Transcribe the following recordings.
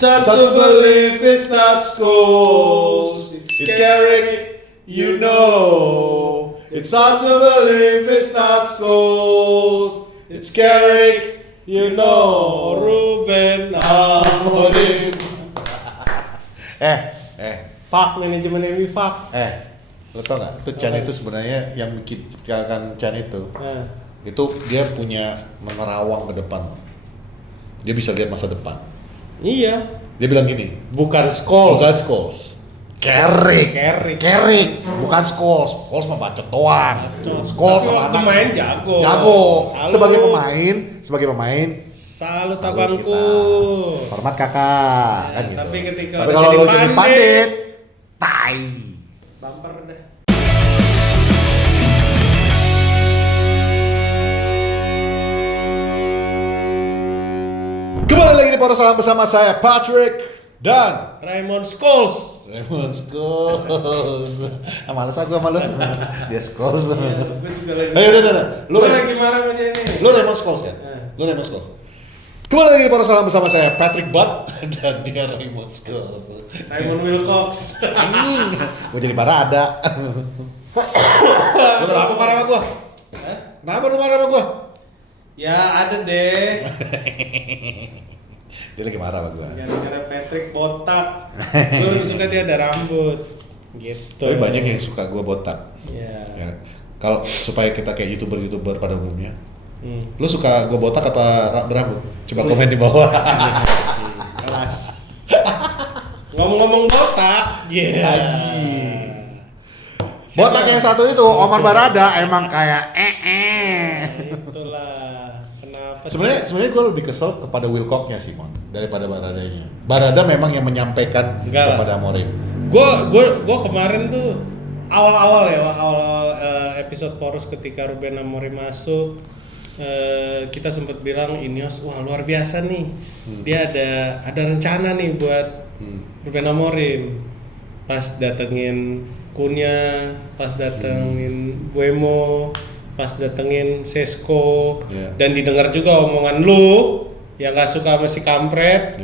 Such a belief is not schools. It's Carrick, you know. It's hard to believe it's not schools. It's Carrick, you know. Ruben Amorim. Fuck manajemen MU fuck. Lo tau gak? Itu Chan itu sebenarnya yang menciptakan Chan itu dia punya menerawang ke depan. Dia bisa lihat masa depan. Iya. Dia bilang gini, Bukan Scholes. bukan Scholes. Carrick. Bukan Scholes. Scholes mah bacot doang. Scholes Tapi sama waktu anak main jago. Salut. sebagai pemain Salut salut abangku. kita. Hormat kakak, kan gitu. Tapi ketika Tapi udah kalau jadi lo jadi pandit, pandit, tai. bumper dah. Kembali lagi di Poros Salam bersama saya Patrick dan Raymond Scholes. Raymond Scholes. Males aku sama lu. Dia Scholes. Gue juga lagi. Ayo udah. Lu lagi marah sama dia nih. Lu Raymond Scholes kan? Lu Raymond Scholes. Kembali lagi di Poros Salam bersama saya Patrick Butt dan dia Raymond Scholes. Raymond Wilcox. Anjing. Gua jadi barada. Lu kenapa marah sama gua? Kenapa lu marah sama gua? Ya ada deh. Dia lagi marah sama gua. Gara-gara Patrick botak. Gue lebih suka dia ada rambut. Gitu. Tapi banyak yang suka gua botak. Ya. Ya. Kalau supaya kita kayak YouTuber pada umumnya. Lu suka gua botak apa berambut? Coba komen di bawah. Kelas. Ngomong-ngomong botak, Botak yang satu itu Omar Barada emang kayak Itulah. Kenapa Sebenarnya gue lebih kesel kepada Wilcox-nya sih, Mon, daripada Baradanya. Barada memang yang menyampaikan Enggak kepada Amorim. Gue kemarin tuh awal episode Poros ketika Ruben Amorim masuk, kita sempat bilang Ineos wah luar biasa nih. Dia ada rencana nih buat Ruben Amorim. Pas datengin Cunha, pas datengin Buemo, pas datengin Sesko, dan didengar juga omongan lu yang nggak suka sama si kampret,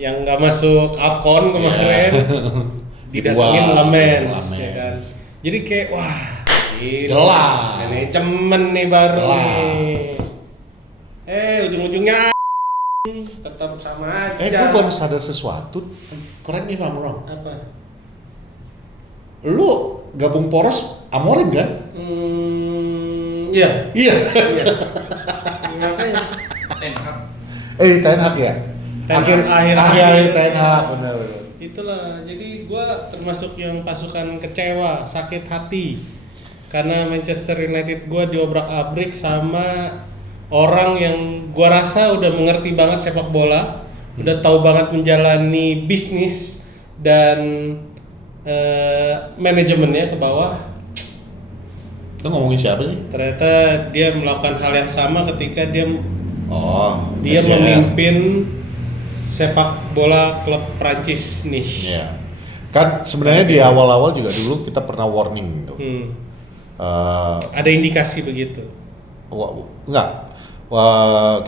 yang nggak masuk Afcon kemarin, didatengin Lamens, ya kan. Jadi kayak wah, Jelas. manajemen nih baru Jelas. nih. Ujung-ujungnya tetap sama aja. Gue baru sadar sesuatu. Correct me if I'm wrong. Apa? Lu gabung Poros Amorim kan? Iya. Iya. Ngapain? Ten Hag ya. Akhir Ten Hag benar. Itulah, jadi gua termasuk yang pasukan kecewa, sakit hati karena Manchester United gua diobrak-abrik sama orang yang gua rasa udah mengerti banget sepak bola, udah tahu banget menjalani bisnis dan manajemennya ke bawah. Lu ngomongin siapa sih? Ternyata dia melakukan hal yang sama ketika dia SJR. memimpin sepak bola klub Prancis Nice. Iya. Kan sebenarnya di awal-awal juga dulu kita pernah warning gitu. Ada indikasi begitu.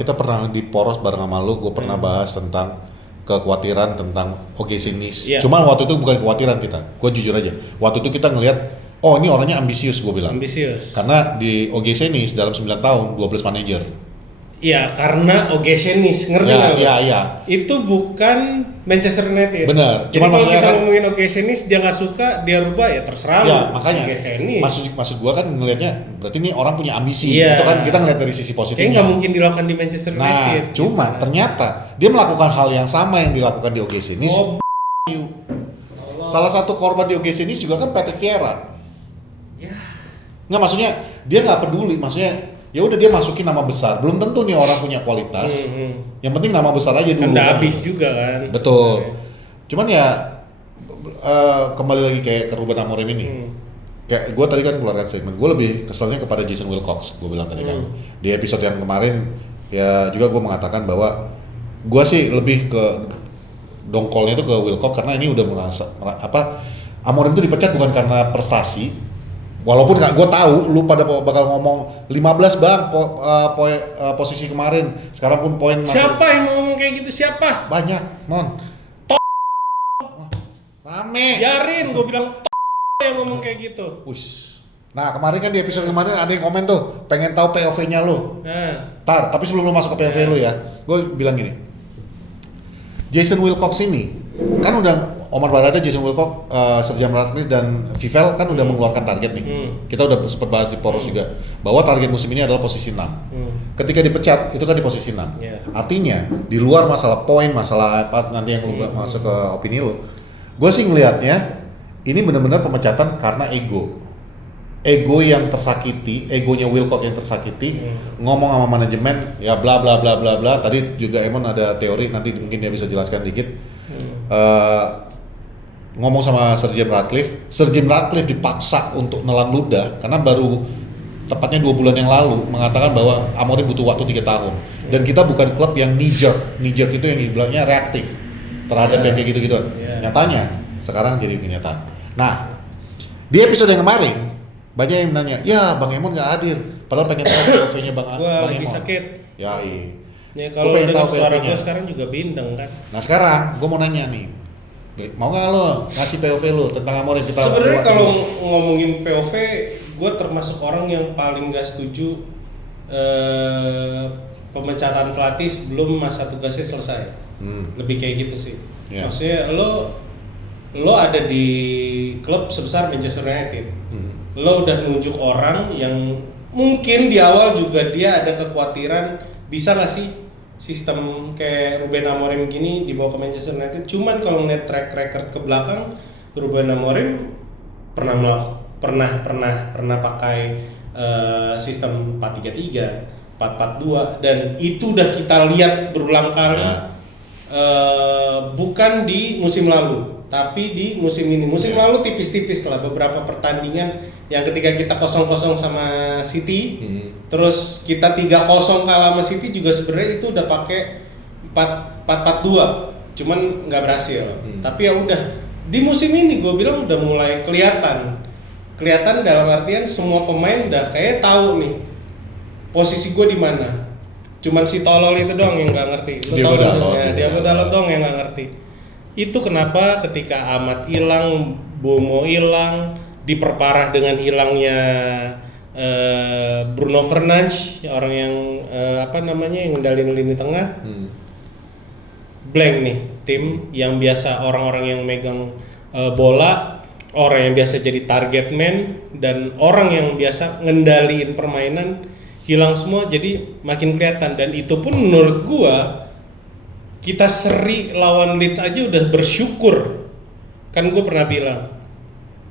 Kita pernah di Poros bareng sama lu, gue pernah bahas tentang kekhawatiran tentang OGC Nice. Iya. Cuman waktu itu bukan kekhawatiran kita, gue jujur aja. Waktu itu kita ngelihat, oh ini orangnya ambisius, gue bilang. Ambisius. Karena di OGC Nice dalam 9 tahun 12 manajer. Iya, karena OGC Nice, ngerti nggak? Iya. Itu bukan Manchester United. Benar. Jadi Cuman kalau maksudnya kita kan- ngomongin OGC Nice, dia nggak suka, dia rubah ya terserah lu. Ya makanya. OGC Nice. Maksud gue kan ngelihatnya, berarti ini orang punya ambisi. Iya. Itu kan kita ngelihat dari sisi Kayaknya positifnya. nggak mungkin dilakukan di Manchester Nah, United. cuman ternyata dia melakukan hal yang sama yang dilakukan di OGC Nice. Salah satu korban di OGC Nice juga kan Patrick Vieira. Ya. Nggak, maksudnya dia nggak peduli, maksudnya ya udah dia masukin nama besar, belum tentu nih orang punya kualitas. Yang penting nama besar aja dulu. Kan udah habis juga kan. Betul. Cuman ya kembali lagi kayak ke Ruben Amorim ini. Kayak gue tadi kan keluarkan statement, gue lebih keselnya kepada Jason Wilcox, gue bilang tadi kan. Di episode yang kemarin ya juga gue mengatakan bahwa gue sih lebih ke dongkolnya itu ke Wilcox karena ini udah merasa Amorim itu dipecat bukan karena prestasi, Walaupun gue tahu lu pada bakal ngomong 15 bang posisi kemarin, sekarang pun poin masih. Siapa yang ngomong kayak gitu? Siapa? Banyak, Mon. Rame. Biarin, gue bilang yang ngomong kayak gitu. Wis. Nah kemarin kan di episode kemarin ada yang komen tuh, pengen tahu POV-nya lu. Tar, tapi sebelum lu masuk ke POV lu ya, gue bilang gini. Jason Wilcox ini kan udah Omar Barada, Jason Wilcox, Sir Jim Ratcliffe dan Vivel kan udah mengeluarkan target nih. Kita udah sempat bahas di Poros juga bahwa target musim ini adalah posisi 6. Ketika dipecat itu kan di posisi 6. Artinya di luar masalah poin, masalah apa nanti yang lu masuk ke opini lu. Gue sih ngelihatnya ini benar-benar pemecatan karena ego yang tersakiti, egonya Wilcox yang tersakiti, ngomong sama manajemen ya bla bla bla bla bla. Tadi juga Emon ada teori, nanti mungkin dia bisa jelaskan dikit. Ngomong sama Sir Jim Ratcliffe dipaksa untuk nelan ludah karena baru tepatnya 2 bulan yang lalu mengatakan bahwa Amorim butuh waktu 3 tahun dan kita bukan klub yang knee-jerk itu yang dibilangnya reaktif terhadap yang kayak gitu-gitu. Nyatanya sekarang jadi kenyataan. Nah di episode yang kemarin banyak yang nanya, ya Bang Emon nggak hadir padahal pengen tahu POV-nya Bang lagi Emon. sakit Ya iya. Ya kalau dengar suara gue sekarang juga bindeng kan. Nah sekarang gue mau nanya nih, mau nggak lo ngasih POV lo tentang Amorim kita? Sebenarnya kalau ngomongin POV, gue termasuk orang yang paling gak setuju pemecatan pelatih sebelum masa tugasnya selesai. Lebih kayak gitu sih. Maksudnya lo ada di klub sebesar Manchester United, lo udah nunjuk orang yang mungkin di awal juga dia ada kekhawatiran bisa nggak sih sistem kayak Ruben Amorim gini dibawa ke Manchester United. Cuman kalau ngeliat track record ke belakang, Ruben Amorim pernah pakai sistem 4-3-3, 4-4-2 dan itu udah kita lihat berulang kali. Bukan di musim lalu, tapi di musim ini. Musim lalu tipis-tipis lah beberapa pertandingan yang ketika kita 0-0 sama City, terus kita 3-0 kalah sama City juga sebenarnya itu udah pakai 4-4-2, cuman nggak berhasil. Tapi ya udah di musim ini gue bilang udah mulai kelihatan dalam artian semua pemain udah kayak tahu nih posisi gue di mana. Cuman si tolol itu doang yang nggak ngerti. Dia udah doang yang nggak ngerti. Itu kenapa ketika Ahmad hilang, Bomo hilang, diperparah dengan hilangnya Bruno Fernandes, orang yang yang ngendalin lini tengah. Blank nih tim yang biasa orang-orang yang megang bola, orang yang biasa jadi target man dan orang yang biasa ngendaliin permainan hilang semua, jadi makin kelihatan. Dan itu pun menurut gua kita seri lawan Leeds aja udah bersyukur. Kan gua pernah bilang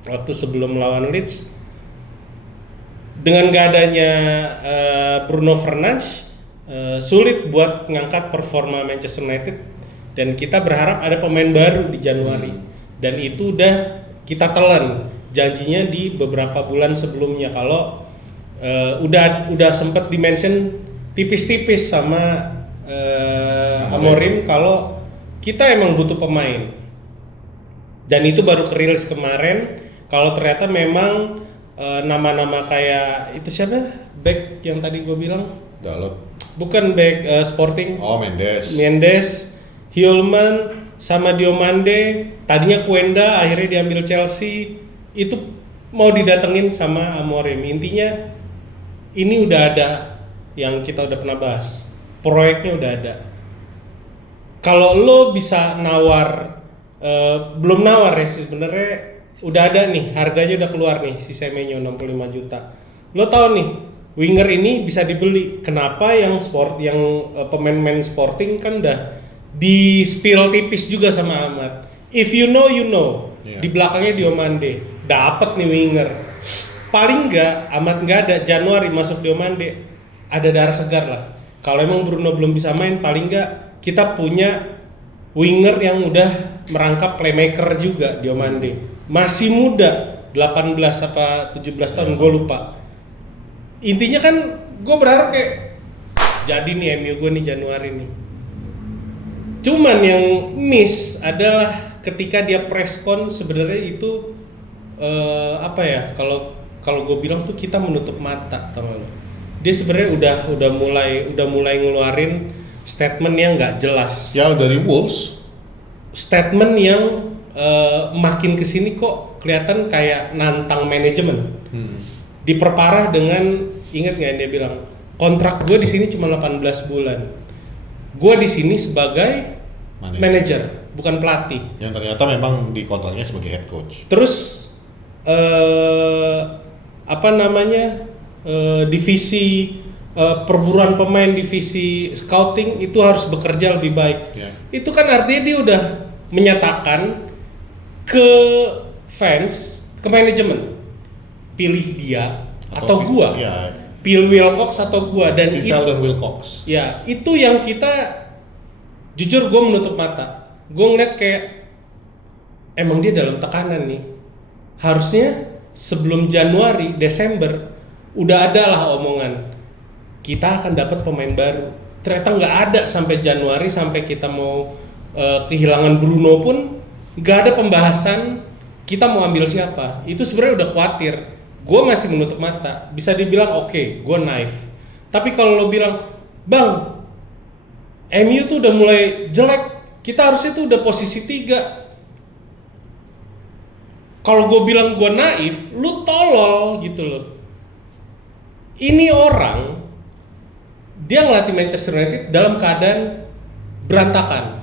waktu sebelum lawan Leeds dengan gak adanya Bruno Fernandes sulit buat ngangkat performa Manchester United dan kita berharap ada pemain baru di Januari dan itu udah kita telan janjinya di beberapa bulan sebelumnya kalau udah sempat dimention tipis-tipis sama Amorim kalau kita emang butuh pemain dan itu baru kerilis kemarin kalau ternyata memang nama-nama kayak itu siapa back yang tadi gue bilang Dalot bukan back Sporting Mendes Hjulman sama Diomande tadinya Kuenda akhirnya diambil Chelsea itu mau didatengin sama Amorim. Intinya ini udah ada yang kita udah pernah bahas, proyeknya udah ada. Kalau lo bisa nawar, belum nawar ya sebenarnya udah ada nih, harganya udah keluar nih si Semenyo 65 juta. Lo tahu nih, winger ini bisa dibeli. Kenapa yang pemain-pemain Sporting kan udah di spill tipis juga sama Ahmad. If you know, you know. Yeah. Di belakangnya Diomande, dapat nih winger. Paling enggak Ahmad nggak ada Januari masuk Diomande ada darah segar lah. Kalau emang Bruno belum bisa main paling enggak kita punya winger yang udah merangkap playmaker juga Diomande. Masih muda 18 apa 17 tahun gue lupa. Intinya kan gue berharap kayak jadi nih MU gue nih Januari nih. Cuman yang miss adalah ketika dia press con sebenarnya itu kalau gue bilang tuh kita menutup mata, tau gak lo? Dia sebenarnya udah mulai ngeluarin statement yang nggak jelas. Ya dari Wolves. Statement yang makin kesini kok kelihatan kayak nantang manajemen. Diperparah dengan, ingat nggak dia bilang kontrak gue di sini cuma 18 bulan. Gue di sini sebagai manajer, bukan pelatih. Yang ternyata memang di kontraknya sebagai head coach. Terus divisi perburuan pemain, divisi scouting itu harus bekerja lebih baik. Itu kan artinya dia udah menyatakan ke fans, ke manajemen, pilih dia atau gua, pilih Wilcox atau gua. Dan Vivel dan Wilcox. Ya itu yang kita, jujur gua menutup mata. Gua ngeliat kayak emang dia dalam tekanan nih. Harusnya sebelum Januari, Desember udah ada lah omongan kita akan dapat pemain baru. Ternyata nggak ada sampai Januari, sampai kita mau kehilangan Bruno pun nggak ada pembahasan kita mau ambil siapa. Itu sebenarnya udah khawatir. Gue masih menutup mata. Bisa dibilang oke, gue naif. Tapi kalau lo bilang, bang, MU tuh udah mulai jelek, kita harusnya tuh udah posisi 3. Kalau gue bilang gue naif, lu tolol gitu loh. Ini orang, dia ngelatih Manchester United dalam keadaan berantakan.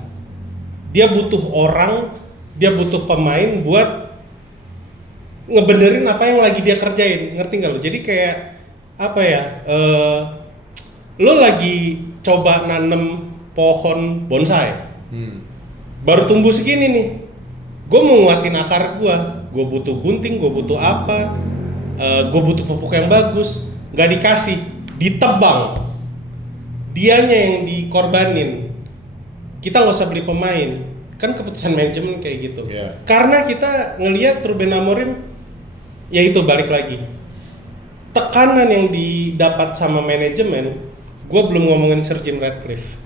Dia butuh orang, dia butuh pemain buat ngebenerin apa yang lagi dia kerjain. Ngerti gak lo? Jadi kayak apa ya? Lo lagi coba nanem pohon bonsai, baru tumbuh segini nih. Gue mau nguatin akar gue butuh gunting, gue butuh apa, gue butuh pupuk yang bagus, nggak dikasih, ditebang, dianya yang dikorbanin. Kita nggak usah beli pemain, kan keputusan manajemen kayak gitu. Karena kita ngelihat Ruben Amorim, ya itu balik lagi, tekanan yang didapat sama manajemen. Gue belum ngomongin Sir Jim Ratcliffe,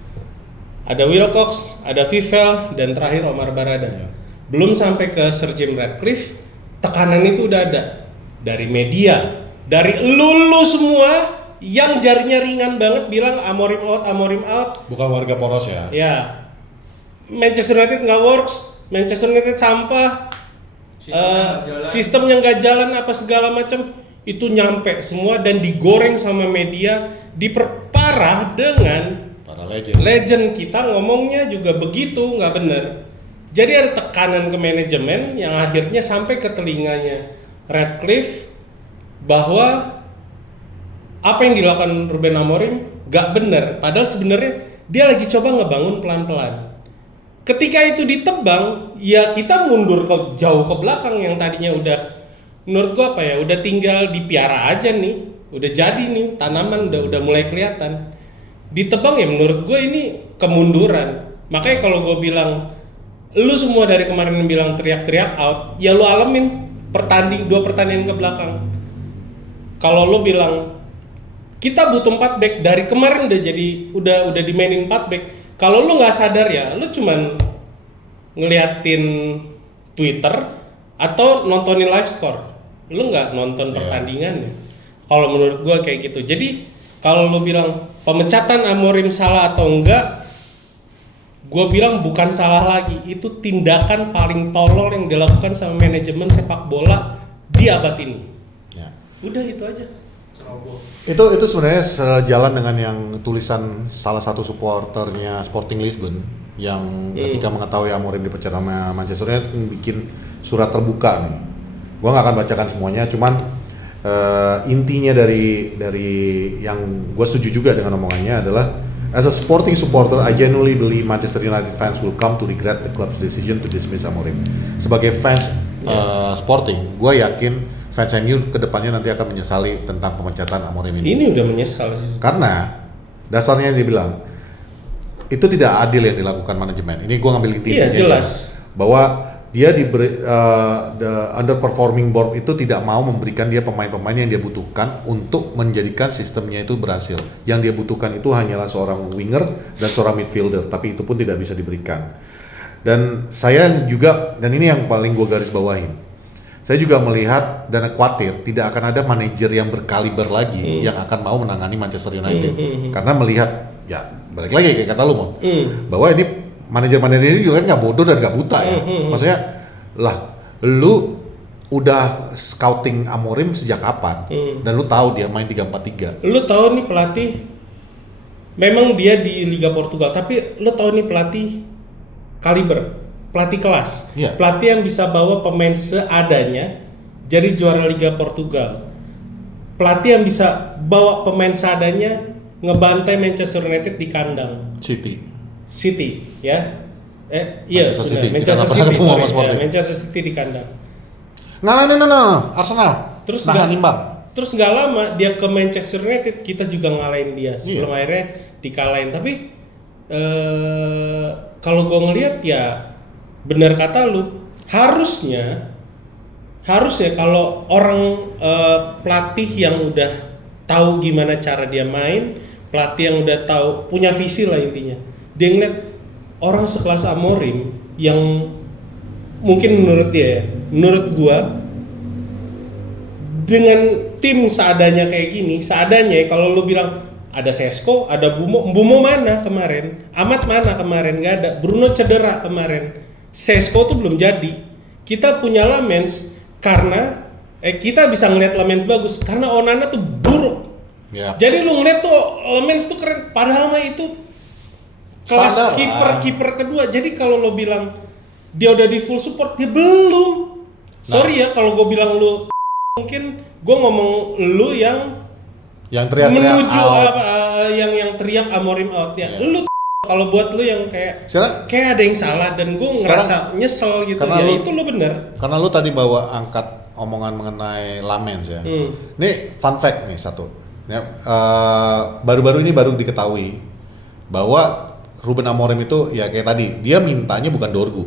ada Wilcox, ada Vivel, dan terakhir Omar Barada. Belum sampai ke Sir Jim Ratcliffe, tekanan itu udah ada dari media, dari lulu semua yang jarinya ringan banget bilang Amorim out. Bukan warga poros ya? Ya, Manchester United nggak works, Manchester United sampah, sistem yang nggak jalan apa segala macam itu nyampe semua dan digoreng sama media, diperparah dengan para legend kita ngomongnya juga begitu nggak bener. Jadi ada tekanan ke manajemen yang akhirnya sampai ke telinganya Ratcliffe bahwa apa yang dilakukan Ruben Amorim gak bener. Padahal sebenarnya dia lagi coba ngebangun pelan-pelan. Ketika itu ditebang, ya kita mundur jauh ke belakang yang tadinya udah, menurut gua apa ya, udah tinggal dipiara aja nih, udah jadi nih tanaman udah mulai kelihatan. Ditebang ya menurut gua ini kemunduran. Makanya kalau gua bilang lu semua dari kemarin yang bilang teriak-teriak out, ya lu alamin 2 pertandingan ke belakang. Kalau lu bilang kita butuh 4 back, dari kemarin udah dimainin 4 back. Kalau lu nggak sadar ya, lu cuman ngeliatin Twitter atau nontonin live score. Lu nggak nonton pertandingan ya. Kalau menurut gua kayak gitu. Jadi kalau lu bilang pemecatan Amorim salah atau enggak, gue bilang bukan salah lagi, itu tindakan paling tolol yang dilakukan sama manajemen sepak bola di abad ini. Udah itu aja. Itu sebenarnya sejalan dengan yang tulisan salah satu supporternya Sporting Lisbon yang ketika mengetahui Amorim dipecat sama Manchester United bikin surat terbuka nih. Gue nggak akan bacakan semuanya, cuman intinya dari yang gue setuju juga dengan omongannya adalah, as a Sporting supporter, I genuinely believe Manchester United fans will come to regret the club's decision to dismiss Amorim. Sebagai fans Sporting, gue yakin fans MU kedepannya nanti akan menyesali tentang pemecatan Amorim ini. Ini udah menyesal. Karena dasarnya dia bilang itu tidak adil yang dilakukan manajemen. Ini gue ngambil intinya. Iya jelas. Bahwa dia the underperforming board itu tidak mau memberikan dia pemain-pemain yang dia butuhkan untuk menjadikan sistemnya itu berhasil. Yang dia butuhkan itu hanyalah seorang winger dan seorang midfielder, tapi itu pun tidak bisa diberikan. Dan saya juga, dan ini yang paling gue garis bawahin, saya juga melihat dan khawatir tidak akan ada manajer yang berkaliber lagi yang akan mau menangani Manchester United. Karena melihat, ya balik lagi kayak kata lu Mon, bahwa ini manajer-manajer ini juga kan nggak bodoh dan nggak buta ya. Maksudnya lah, lu udah scouting Amorim sejak kapan? Dan lu tahu dia main 3-4-3. Lu tahu nih pelatih, memang dia di Liga Portugal, tapi lu tahu nih pelatih kaliber, pelatih kelas, pelatih yang bisa bawa pemain seadanya jadi juara Liga Portugal, pelatih yang bisa bawa pemain seadanya ngebantai Manchester United di kandang City ya, Manchester City, Manchester City di kandang. Ngalahin Arsenal, terus nggak lama dia ke Manchester United, kita juga ngalahin dia sebelum akhirnya dikalahin. Tapi kalau gue ngelihat ya benar kata lu, harusnya kalau orang pelatih yang udah tahu gimana cara dia main, pelatih yang udah tahu punya visi lah intinya, dia ngeliat orang sekelas Amorim yang mungkin menurut gua dengan tim seadanya kayak gini, seadanya kalau lu bilang ada Sesko, ada Bumo mana kemarin, Amat mana kemarin, nggak ada, Bruno cedera kemarin, Sesko tuh belum jadi. Kita punya Lamens karena kita bisa ngeliat Lamens bagus karena Onana tuh buruk. Jadi lu ngeliat tuh Lamens tuh keren, padahal mah itu kelas kiper kedua. Jadi kalau lo bilang dia udah di full support, dia belum. Sorry ya kalau gue bilang lu, mungkin gue ngomong lu yang teriak-teriak menuju out. Yang teriak Amorim out ya. Lu kalau buat lu yang kayak ada yang salah dan gue ngerasa nyesel gitu ya, itu lu bener. Karena lu tadi bawa angkat omongan mengenai Lamens ya. Ini fun fact nih satu. Ya, baru-baru ini baru diketahui bahwa Ruben Amorim itu ya kayak tadi, dia mintanya bukan Dorgu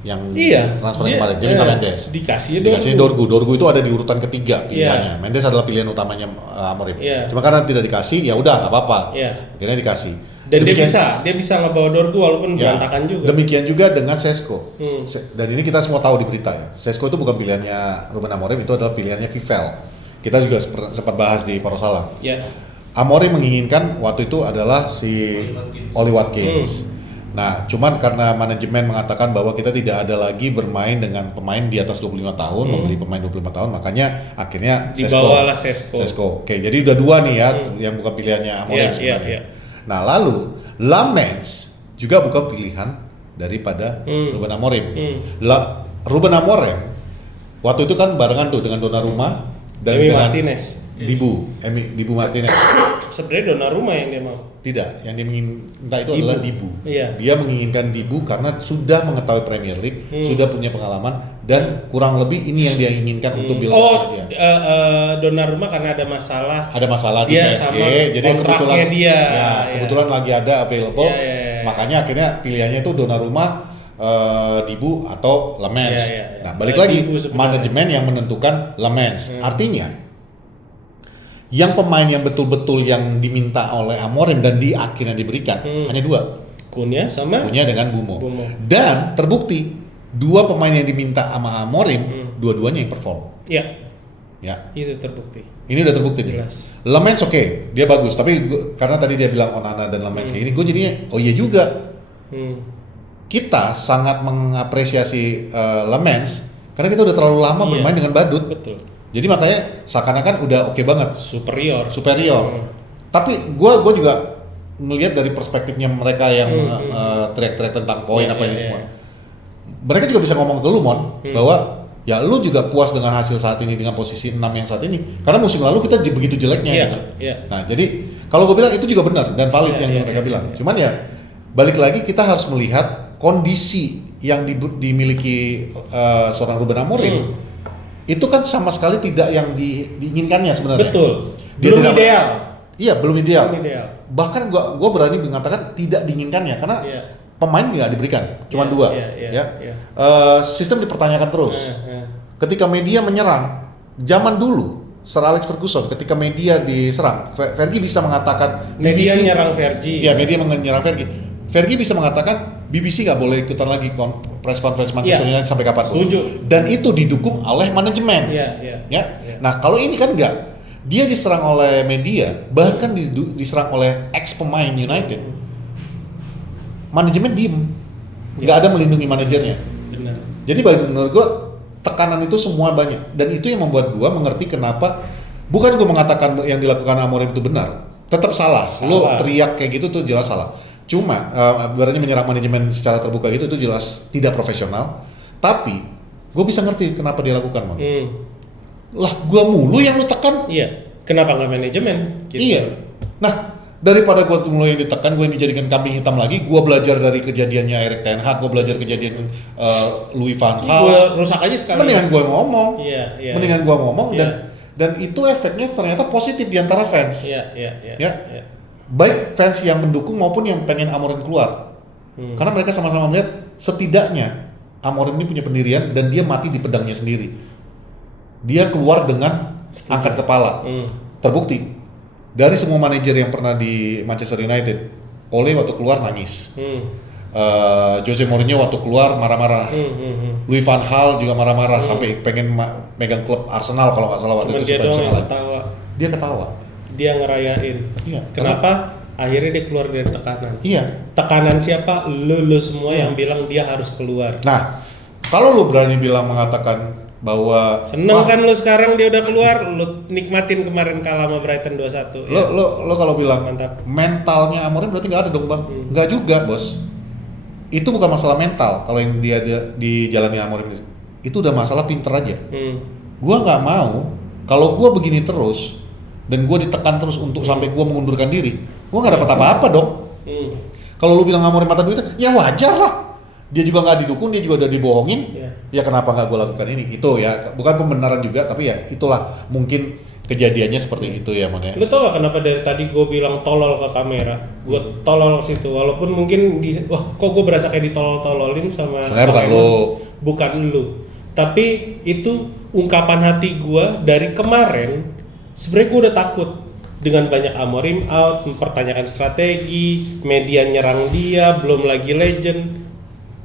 yang transfer kemarin, dia minta Mendes. Dikasih Dorgu. Dorgu itu ada di urutan ketiga pilihannya. Mendes adalah pilihan utamanya Amorim. Cuma karena tidak dikasih, ya udah nggak apa-apa. Akhirnya dikasih. Dan dia bisa ngebawa Dorgu walaupun berantakan juga. Demikian juga dengan Sesko. Dan ini kita semua tahu di berita ya. Sesko itu bukan pilihannya Ruben Amorim, itu adalah pilihannya Vivel. Kita juga sempat bahas di Parosalam. Amorim menginginkan waktu itu adalah si Oli Watkins. Nah, cuman karena manajemen mengatakan bahwa kita tidak ada lagi bermain dengan pemain di atas 25 tahun, membeli pemain 25 tahun, makanya akhirnya dibawalah Sesko. Oke, jadi udah dua nih ya yang bukan pilihannya Amorim sebenarnya. Nah, lalu Lamens juga bukan pilihan daripada Ruben Amorim. Ruben Amorim waktu itu kan barengan tuh dengan Donnarumma dan Martinez. Dibu Martinez. Sebenarnya Donnarumma yang dia mau. Tidak, yang dia minta itu adalah Dibu. Dia menginginkan Dibu karena sudah mengetahui Premier League, sudah punya pengalaman, dan kurang lebih ini yang dia inginkan untuk build up dia. Donnarumma karena ada masalah di PSG, jadi kebetulan lagi ada available, makanya akhirnya pilihannya itu Donnarumma, Dibu atau Lamens. Nah, balik lagi manajemen yang menentukan Lamens. Artinya yang pemain yang betul-betul yang diminta oleh Amorim dan akhirnya diberikan hanya dua, Cunha dengan Bumo. Dan terbukti dua pemain yang diminta sama Amorim dua-duanya yang perform. Itu terbukti. Ini udah terbukti nih. Lamens oke, dia bagus, tapi karena tadi dia bilang Onana dan Lamens kayak ini, gue jadinya iya juga. Kita sangat mengapresiasi Lamens karena kita udah terlalu lama bermain dengan badut. Betul. Jadi makanya seakan-akan udah oke banget, superior. Tapi gue juga ngelihat dari perspektifnya mereka yang teriak-teriak tentang poin apa ini semua. Mereka juga bisa ngomong ke lu Mon, bahwa ya lu juga puas dengan hasil saat ini dengan posisi 6 yang saat ini. Karena musim lalu kita begitu jeleknya gitu. Nah, jadi kalau gue bilang itu juga benar dan valid yang mereka bilang. Cuman ya balik lagi kita harus melihat kondisi yang dimiliki seorang Ruben Amorim. Itu kan sama sekali tidak yang diinginkannya sebenarnya. Betul. Belum ideal. Iya, belum ideal. Bahkan gua berani mengatakan tidak diinginkannya karena pemain nggak diberikan, cuma dua. Sistem dipertanyakan terus. Ketika media menyerang, zaman dulu Sir Alex Ferguson ketika media diserang, Fergie bisa mengatakan media menyerang Fergie. Iya, media menyerang Fergie. Fergie bisa mengatakan BBC nggak boleh ikutan lagi press conference Manchester Iya. United sampai kapan. Setuju. Dan itu didukung oleh manajemen. Iya, iya. Ya. Iya. Nah kalau ini kan enggak, dia diserang oleh media, bahkan diserang oleh ex pemain United. Manajemen diem, nggak ada melindungi manajernya. Benar. Jadi menurut gue tekanan itu semua banyak, dan itu yang membuat gue mengerti kenapa. Bukan gue mengatakan yang dilakukan Amorim itu benar, tetap salah. Lo teriak kayak gitu tuh jelas salah. Cuma berarti menyerang manajemen secara terbuka gitu itu jelas tidak profesional. Tapi gue bisa ngerti kenapa dia lakukan, Mon. Lah gue mulu yang lu tekan. Iya. Kenapa nggak manajemen? Gitu. Iya. Nah daripada gue mulu yang ditekan, gue yang dijadikan kambing hitam lagi. Gue belajar dari kejadiannya Erik ten Hag, gue belajar kejadian Louis van Gaal. Gue rusak aja sekali. Mendingan gue ngomong. Iya. Mendingan gue ngomong Iya. dan itu efeknya ternyata positif di antara fans. Iya. Ya. Baik fans yang mendukung maupun yang pengen Amorim keluar. Karena mereka sama-sama melihat setidaknya Amorim ini punya pendirian dan dia mati di pedangnya sendiri. Dia keluar dengan angkat kepala. Terbukti dari semua manajer yang pernah di Manchester United, Ole waktu keluar nangis. Jose Mourinho waktu keluar marah-marah. Louis van Gaal juga marah-marah sampai pengen megang klub Arsenal kalau nggak salah waktu Cuman itu supaya bisa ngalah. Dia ketawa. Dia ngerayain. Iya. Kenapa? Akhirnya dia keluar dari tekanan. Iya. Tekanan siapa? Lu semua yang bilang dia harus keluar. Nah, kalau lu berani bilang mengatakan bahwa Seneng kan lu sekarang dia udah keluar, lu nikmatin kemarin kalah sama Brighton 2-1. Lo kalau bilang Mantap. mentalnya Amorim berarti nggak ada dong, Bang. Nggak juga, Bos. Itu bukan masalah mental kalau yang dia dijalani Amorim itu udah masalah pinter aja. Gua nggak mau kalau gua begini terus dan gua ditekan terus untuk sampai gua mengundurkan diri, gua nggak dapat apa-apa dong. Kalau lu bilang Amorim mata duitnya, ya wajar lah. Dia juga nggak didukung, dia juga udah dibohongin. Ya kenapa nggak gue lakukan ini? Itu ya bukan pembenaran juga, tapi ya itulah mungkin kejadiannya seperti itu ya, Mon ya. Lu tau gak kenapa dari tadi gue bilang tolol ke kamera? Gue tolol situ, walaupun mungkin kok gue berasa kayak ditolol-tololin sama. Sebenarnya bukan lu. Bukan lu. Tapi itu ungkapan hati gue dari kemarin. Sebenarnya gue udah takut dengan banyak Amorim out, mempertanyakan strategi, media nyerang dia, belum lagi legend.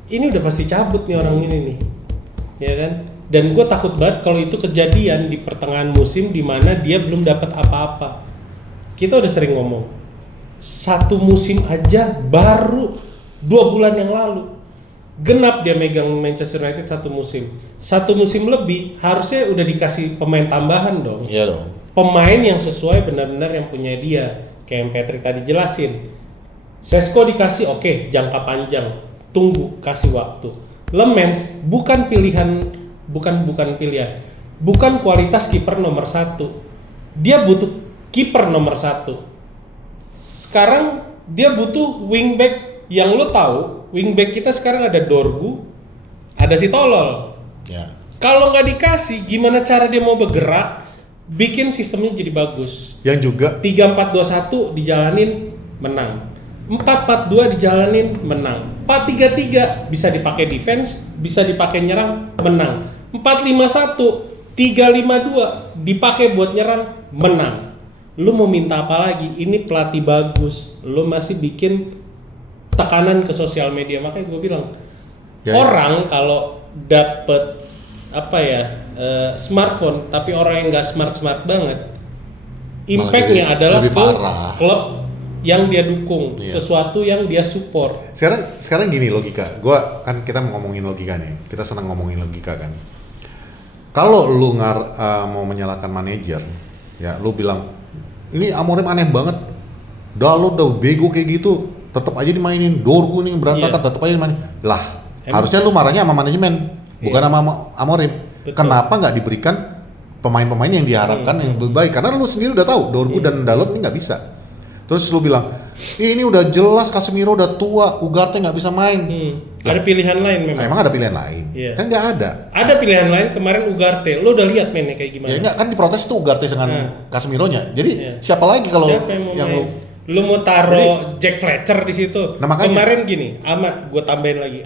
Ini udah pasti cabut nih orang ini nih, ya kan? Dan gue takut banget kalau itu kejadian di pertengahan musim di mana dia belum dapat apa-apa. Kita udah sering ngomong, satu musim aja baru 2 bulan yang lalu, genap dia megang Manchester United satu musim lebih, harusnya udah dikasih pemain tambahan dong. Iya dong. Pemain yang sesuai benar-benar yang punya dia, kayak yang Patrick tadi jelasin. Sesko dikasih oke, jangka panjang. Tunggu, kasih waktu. Lemens bukan pilihan, bukan kualitas kiper nomor 1. Dia butuh kiper nomor 1. Sekarang dia butuh wingback yang lo tahu, wingback kita sekarang ada Dorgu, ada si tolol. Ya. Kalau nggak dikasih, gimana cara dia mau bergerak, bikin sistemnya jadi bagus. Yang juga 3-4-2-1 dijalanin menang. 4-4-2 dijalanin menang. 4-3-3 bisa dipakai defense, bisa dipakai nyerang, menang. 4-5-1, 3-5-2 dipakai buat nyerang, menang. Lu mau minta apa lagi? Ini pelatih bagus. Lu masih bikin tekanan ke sosial media. Makanya gue bilang, orang kalau dapet smartphone, tapi orang yang nggak smart banget, impactnya adalah ke klub yang dia dukung, sesuatu yang dia support. Sekarang gini logika, kita mau ngomongin logika nih, kita senang ngomongin logika kan. Kalau lu mau menyalahkan manajer, ya lu bilang ini Amorim aneh banget, udah bego kayak gitu, tetap aja dimainin, Dorgu nih berantakan, tetap aja dimainin. Lah, harusnya lu marahnya sama manajemen, bukan sama Amorim. Betul. Kenapa nggak diberikan pemain-pemain yang diharapkan yang lebih baik? Karena lu sendiri udah tahu, Dorgu dan Dalot ini nggak bisa. Terus lu bilang, ini udah jelas Casemiro udah tua, Ugarte nggak bisa main. Ada pilihan lain memang. Emang ada pilihan lain? Kan nggak ada. Ada pilihan lain kemarin Ugarte, lu udah lihat mainnya kayak gimana? Ya enggak, kan diprotes itu Ugarte dengan Casemironya. Jadi siapa lagi kalau yang lu mau taruh Jack Fletcher di situ? Nah, makanya. Kemarin gini, gue tambahin lagi,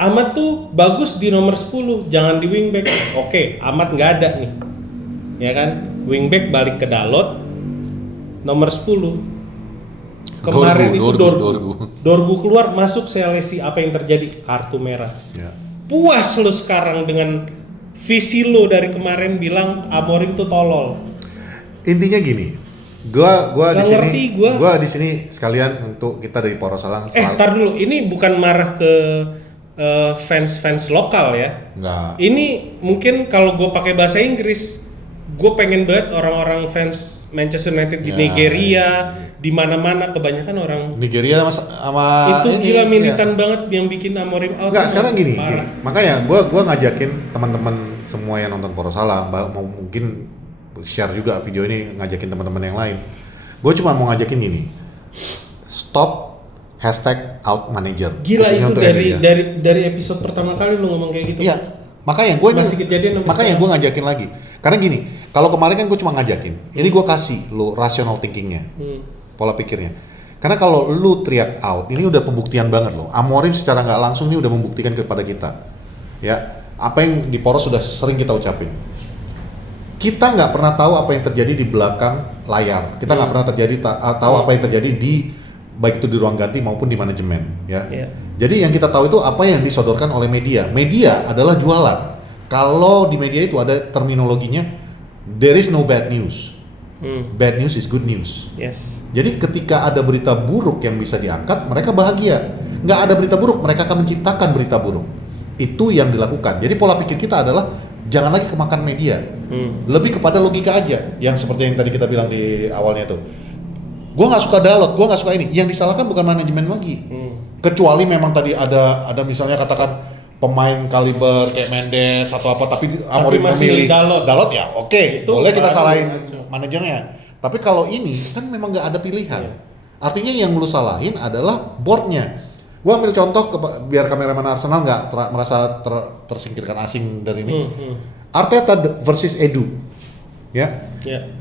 Ahmad tuh bagus di nomor 10, jangan di wingback. Oke, Ahmad nggak ada nih, ya kan? Wingback balik ke Dalot, nomor 10. Kemarin itu Dorgu. Dorgu keluar, masuk seleksi, apa yang terjadi? Kartu merah. Ya. Puas lu sekarang dengan visi lu dari kemarin bilang Amorim tuh tolol. Intinya gini, gua Gak di sini ngerti gua. gua di sini sekalian untuk kita dari Poros Salang Tar dulu, ini bukan marah ke fans lokal ya. enggak. Ini mungkin kalau gue pakai bahasa Inggris, gue pengen banget orang-orang fans Manchester United di Ya, Nigeria, di mana-mana kebanyakan orang Nigeria sama itu ini, gila ya. militan banget yang bikin Amorim out. Enggak, itu sekarang gini, parah. makanya gua ngajakin teman-teman semua yang nonton Poros Salang, mau mungkin share juga video ini, ngajakin teman-teman yang lain. Gue cuma mau ngajakin gini, stop #outmanager. Gila Khususnya itu untuk dari Indonesia. episode pertama kali lu ngomong kayak gitu. Iya, makanya gue Masih kejadian sampai makanya sekarang. gue ngajakin lagi. Karena gini, kalau kemarin kan gue cuma ngajakin, ini gue kasih lo rational thinkingnya, pola pikirnya. Karena kalau lu teriak out, ini udah pembuktian banget loh. Amorim secara nggak langsung ini udah membuktikan kepada kita, ya apa yang di Poros sudah sering kita ucapin. Kita nggak pernah tahu apa yang terjadi di belakang layar. Kita nggak pernah tahu apa yang terjadi di baik itu di ruang ganti maupun di manajemen, ya. Iya. Jadi yang kita tahu itu apa yang disodorkan oleh media. Media adalah jualan. Kalau di media itu ada terminologinya, there is no bad news. Bad news is good news. Yes. Jadi ketika ada berita buruk yang bisa diangkat, mereka bahagia. Nggak ada berita buruk, mereka akan menciptakan berita buruk. Itu yang dilakukan. Jadi pola pikir kita adalah jangan lagi kemakan media. Lebih kepada logika aja. Yang seperti yang tadi kita bilang di awalnya tuh. Gue nggak suka Dalot, gue nggak suka ini. Yang disalahkan bukan manajemen lagi. Kecuali memang tadi ada misalnya katakan pemain kaliber kayak Mendes atau apa, tapi Amorim masih memilih Dalot. ya oke, Itu boleh kita baru salahin ngaco. manajernya. Tapi kalau ini kan memang nggak ada pilihan. Artinya yang lu salahin adalah boardnya. Gua ambil contoh biar kameramen Arsenal nggak merasa tersingkirkan asing dari ini. Arteta versus Edu, ya.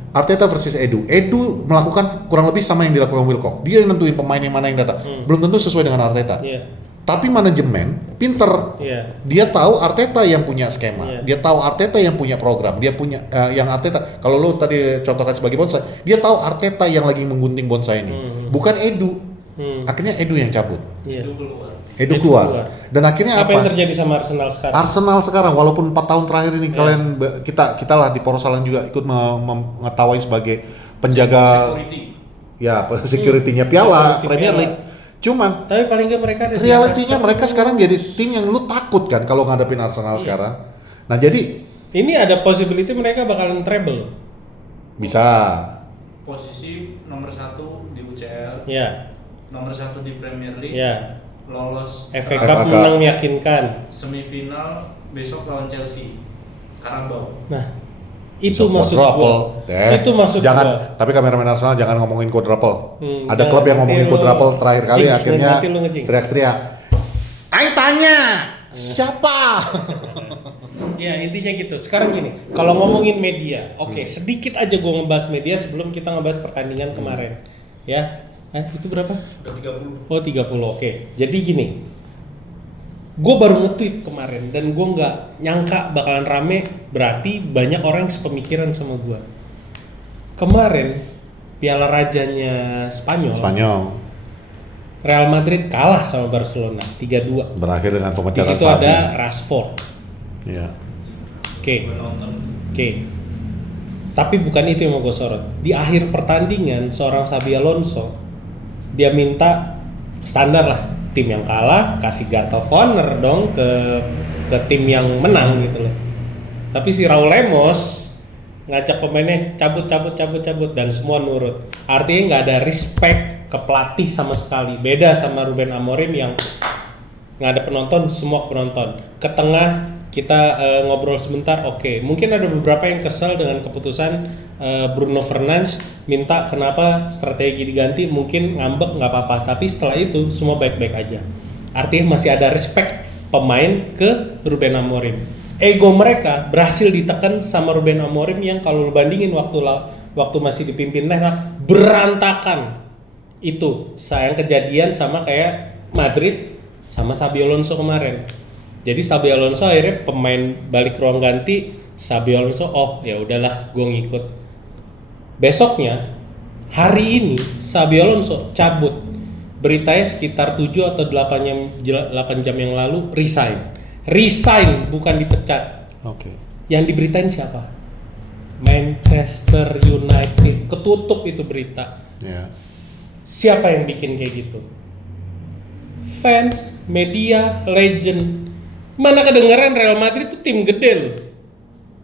Arteta versus Edu. Edu melakukan kurang lebih sama yang dilakukan Wilcock. Dia yang nentuin pemain yang mana yang datang. Belum tentu sesuai dengan Arteta. Tapi manajemen pinter. Dia tahu Arteta yang punya skema. Dia tahu Arteta yang punya program. Dia punya yang Arteta. Kalau lo tadi contohkan sebagai bonsai, dia tahu Arteta yang lagi menggunting bonsai ini. Bukan Edu. Akhirnya Edu yang cabut. Edu keluar. Dan akhirnya Apa yang terjadi sama Arsenal sekarang? Arsenal sekarang walaupun 4 tahun terakhir ini kalian kita lah di Poros Salang juga ikut mengetahui sebagai penjaga security-nya Piala Premier League. Cuman tapi paling nggak mereka ada realitinya mereka sekarang jadi tim yang lu takut kan kalau ngadepin Arsenal sekarang. Nah, jadi ini ada possibility mereka bakalan treble loh. bisa Posisi nomor 1 di UCL, Ya. nomor 1 di Premier League, Ya. lolos FA ke Cup menang meyakinkan. semifinal besok lawan Chelsea, Carabao. Nah, itu bisa maksud quadruple. gua. Itu maksud jangan, gua. tapi kameramen Arsenal jangan ngomongin quadruple. Ada jangan, klub yang ngomongin nanti lu quadruple terakhir kali jinx, akhirnya nanti lu ngejinx. teriak-teriak. Aing tanya, siapa? Ya intinya gitu. Sekarang gini, kalau ngomongin media, oke, sedikit aja gue ngebahas media sebelum kita ngebahas pertandingan kemarin. Ya, itu berapa? Udah 30. Oh 30, oke. Jadi gini, gue baru nge-tweet kemarin dan gue nggak nyangka bakalan rame. Berarti banyak orang yang sepemikiran sama gue. Kemarin Piala Rajanya Spanyol. Real Madrid kalah sama Barcelona 3-2. Berakhir dengan Di pemecatan situ ada Rashford. Ya. Oke. Gue nonton. Oke. Tapi bukan itu yang mau gue sorot. Di akhir pertandingan seorang Xabi Alonso dia minta standar lah, tim yang kalah kasih guard of honor dong ke tim yang menang gitu loh. Tapi si Raul Lemos ngajak pemainnya cabut dan semua nurut. Artinya nggak ada respect ke pelatih sama sekali. Beda sama Ruben Amorim yang nggak ada penonton, semua penonton. Ke tengah kita ngobrol sebentar, oke. Mungkin ada beberapa yang kesal dengan keputusan Bruno Fernandes minta kenapa strategi diganti, mungkin ngambek nggak apa-apa. Tapi setelah itu semua baik-baik aja. Artinya masih ada respect pemain ke Ruben Amorim. Ego mereka berhasil ditekan sama Ruben Amorim yang kalau lu bandingin waktu masih dipimpin Ten Hag berantakan. Itu sayang kejadian sama kayak Madrid sama Xabi Alonso kemarin. Jadi Xabi Alonso akhirnya pemain balik ruang ganti, Xabi Alonso ya udahlah gue ngikut. Besoknya Hari ini Xabi Alonso cabut. Beritanya sekitar 7 atau 8 jam yang lalu resign bukan dipecat. Oke. Yang diberitain siapa? Manchester United. Ketutup itu berita. Ya. Siapa yang bikin kayak gitu? Fans, media, legend. Mana kedengaran Real Madrid itu tim gede loh.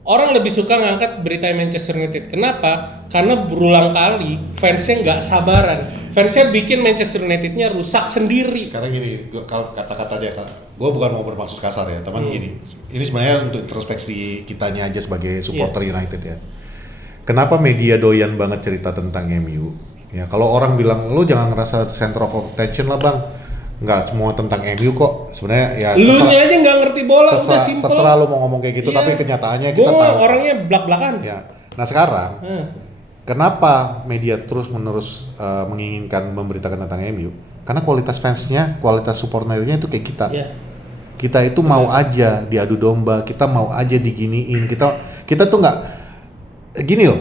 Orang lebih suka ngangkat berita Manchester United. Kenapa? Karena berulang kali fansnya nggak sabaran. Fansnya bikin Manchester United-nya rusak sendiri. Sekarang gini, kata-kata aja Kak. Gue bukan mau bermaksud kasar ya, teman gini. Ini sebenarnya untuk introspeksi kitanya aja sebagai supporter United ya. Kenapa media doyan banget cerita tentang MU? Ya, kalau orang bilang lu jangan ngerasa center of attention lah bang. Nggak semua tentang MU kok. Sebenarnya ya Lu nya aja nggak ngerti bola, udah simpel. terserah lu mau ngomong kayak gitu, Iya. tapi kenyataannya kita tahu. Orangnya blak-blakan. Ya. Nah sekarang, kenapa media terus-menerus menginginkan memberitakan tentang MU? Karena kualitas fansnya, kualitas supporternya itu kayak kita. Iya. Kita itu mau aja diadu domba, kita mau aja diginiin. Kita tuh nggak gini loh.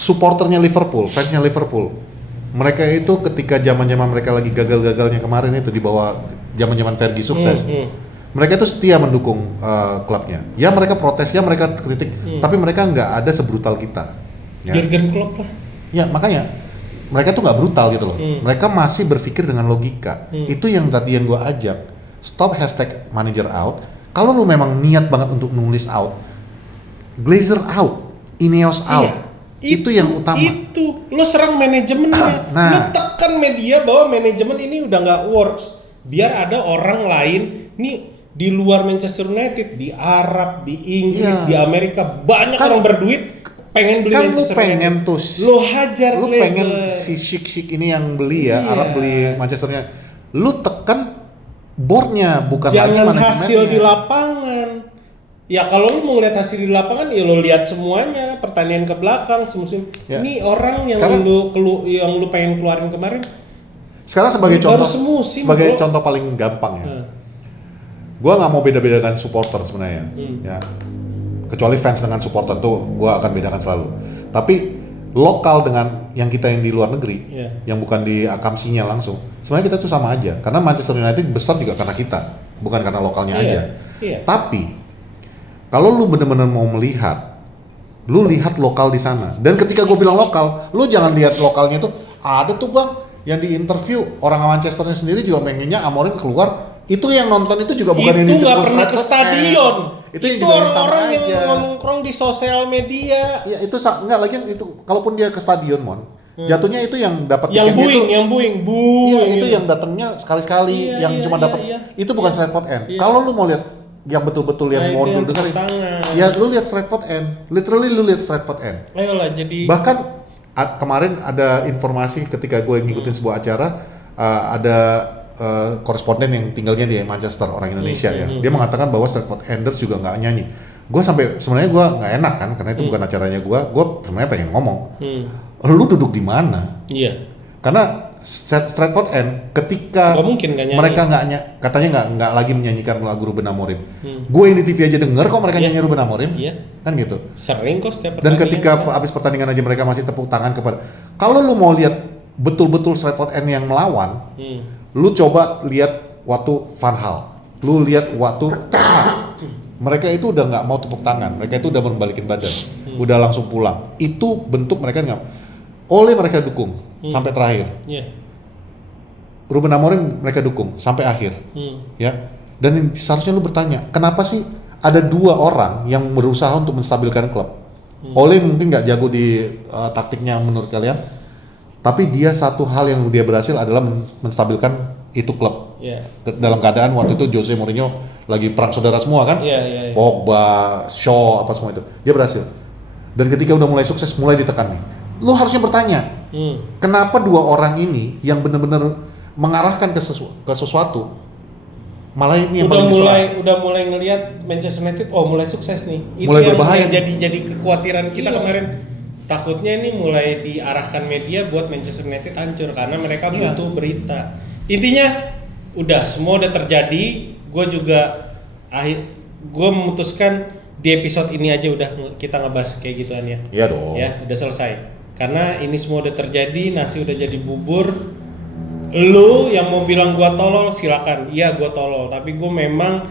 Supporternya Liverpool, fansnya Liverpool. Mereka itu ketika zaman-zaman mereka lagi gagal-gagalnya kemarin itu di bawah zaman-zaman Fergie sukses. Mereka itu setia mendukung klubnya. Ya mereka protes, ya mereka kritik, tapi mereka nggak ada sebrutal kita. Ya. Jurgen Klopp lah. Ya makanya mereka tuh nggak brutal gitu loh. Mereka masih berpikir dengan logika. Itu yang tadi yang gue ajak. Stop hashtag manager out. Kalau lu memang niat banget untuk nulis out, Glazer out, Ineos out. Iya. Itu yang utama. Itu lo serang manajemennya. Nah. Lo tekan media bahwa manajemen ini udah nggak works. Biar ada orang lain nih di luar Manchester United, di Arab, di Inggris, Iya. di Amerika banyak orang berduit pengen beli Kan lu Manchester pengen United. tuh, Lo hajar lu Glazer. pengen si Sik ini yang beli ya, Iya. Arab beli Manchesternya. Lu tekan boardnya, bukan lagi Jangan manajemennya. hasil di lapangan. Ya kalau lu mau lihat hasil di lapangan ya lu lihat semuanya pertandingan ke belakang semusim. Ya. Ini orang yang Sekarang- lu pengen keluarin kemarin. Sekarang sebagai Baru contoh, semusim, sebagai bro. contoh paling gampang ya. Gua nggak mau beda-bedakan supporter sebenarnya, ya. Kecuali fans dengan supporter tuh gua akan bedakan selalu. Tapi lokal dengan yang kita yang di luar negeri, yang bukan di akamsinya langsung, sebenarnya kita tuh sama aja. Karena Manchester United besar juga karena kita, bukan karena lokalnya aja. Iya. Tapi kalau lu bener-bener mau melihat, lu lihat lokal di sana. Dan ketika gue bilang lokal, lu jangan lihat lokalnya tuh ada tuh bang yang di interview orang Manchesternya sendiri juga pengennya Amorim keluar. Itu yang nonton itu juga bukan yang Itu di nggak pernah ke stadion. Itu yang juga yang sama orang-orang yang aja. nongkrong di sosial media. Ya itu enggak lagi itu kalaupun dia ke stadion mon, jatuhnya itu yang dapat Yang tiketnya itu. yang buing. Iya itu yang datangnya sekali-sekali, Iya, yang iya, cuma iya, dapat. iya. Itu bukan Stratford End. Iya. Kalau lu mau lihat yang betul-betul yang Nah, mau itu lu yang dengerin, tepuk tangan. ya lu lihat Stratford End. Literally lu lihat Stratford End. Ayolah jadi. Bahkan kemarin ada informasi ketika gue ngikutin sebuah acara, ada koresponden yang tinggalnya di Manchester, orang Indonesia ya. Dia mengatakan bahwa Stratford Enders juga nggak nyanyi. Gue sampai sebenarnya gue nggak enak kan karena itu bukan acaranya gue. Gue sebenarnya pengen ngomong. Lu duduk di mana? Iya. Karena Stratford End ketika Nggak mungkin nggak nyanyi. mereka katanya nggak lagi menyanyikan lagu Ruben Amorim. Gue yang di TV aja denger kok mereka nyanyi Ruben Amorim. Iya. Kan gitu. Sering kok setiap Dan pertandingan. ketika habis pertandingan aja mereka masih tepuk tangan kepada. Kalau lu mau lihat betul-betul Stratford End yang melawan, lu coba lihat waktu Van Hal, lu lihat waktu Ten Hag. Mereka itu udah nggak mau tepuk tangan, mereka itu udah membalikin badan, udah langsung pulang. Itu bentuk mereka nggak. Oleh mereka dukung sampai terakhir. Iya. Ruben Amorim mereka dukung sampai akhir, ya. Dan seharusnya lu bertanya, kenapa sih ada dua orang yang berusaha untuk menstabilkan klub? Ole mungkin nggak jago di taktiknya menurut kalian, tapi dia satu hal yang dia berhasil adalah menstabilkan itu klub. Iya. Dalam keadaan waktu itu Jose Mourinho lagi perang saudara semua kan, Iya. Pogba, Shaw apa semua itu, dia berhasil. Dan ketika udah mulai sukses, mulai ditekan nih. Lu harusnya bertanya, kenapa dua orang ini yang benar-benar mengarahkan ke sesuatu, malah ini yang paling diserang. udah mulai ngelihat Manchester United mulai sukses nih. Itu Mulai yang berbahaya. jadi kekhawatiran kita Iya. kemarin. Takutnya ini mulai diarahkan media buat Manchester United hancur karena mereka Iya. butuh berita. Intinya udah semua udah terjadi. Gue memutuskan di episode ini aja udah kita ngebahas kayak gituan ya. Iya dong. Ya, udah selesai. Karena ini semua udah terjadi, nasi udah jadi bubur. Lu yang mau bilang gua tolol silakan. Iya gua tolol, tapi gua memang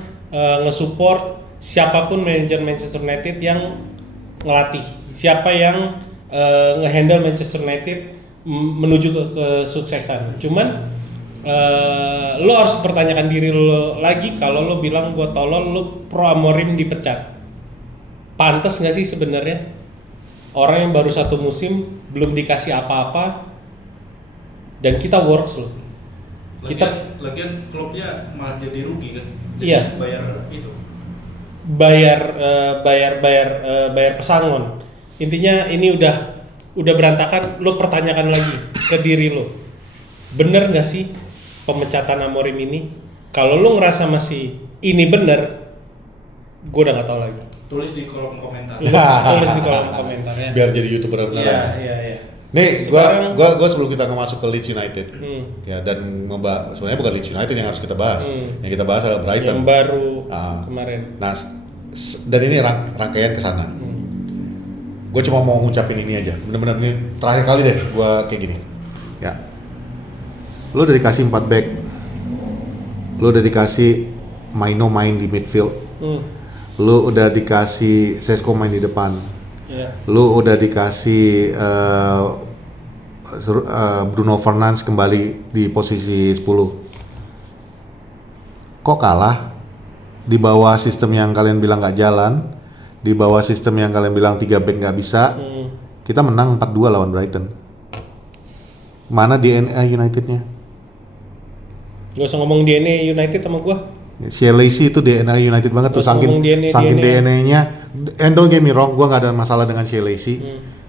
nge-support siapapun manajer Manchester United yang ngelatih. Siapa yang nge-handle Manchester United menuju ke kesuksesan. Cuman lo harus pertanyakan diri lo lagi, kalau lo bilang gua tolol, lo pro Amorim dipecat. Pantes nggak sih sebenarnya orang yang baru 1 musim belum dikasih apa-apa dan kita works loh. Lagian klubnya malah jadi rugi kan? Jadi Iya. Bayar pesangon. Intinya ini udah berantakan. Lo pertanyakan lagi ke diri lo, bener nggak sih pemecatan Amorim ini? Kalau lo ngerasa masih ini bener, gue udah nggak tahu lagi. Tulis di kolom komentar. Tulis di kolom komentar ya. Biar jadi YouTuber benar. Iya. Nih, Sekarang- gua sebelum kita masuk ke Leeds United, Hmm. ya dan sebenarnya bukan Leeds United yang harus kita bahas, yang kita bahas adalah Brighton. Yang baru kemarin. Nah, dan ini rangkaian ke sana. Gue cuma mau ngucapin ini aja, bener-bener ini terakhir kali deh gue kayak gini. Ya, lo udah dikasih 4 back, lo udah dikasih Maino main di midfield, lo udah dikasih Sesko main di depan. Lu udah dikasih Bruno Fernandes kembali di posisi 10. Kok kalah? Di bawah sistem yang kalian bilang gak jalan, di bawah sistem yang kalian bilang 3 back gak bisa, kita menang 4-2 lawan Brighton. Mana DNA Unitednya? Gak usah ngomong DNA United sama gua. Chelsea itu DNA United banget tuh, saking DNA-nya. And don't get me wrong, gue gak ada masalah dengan Chelsea.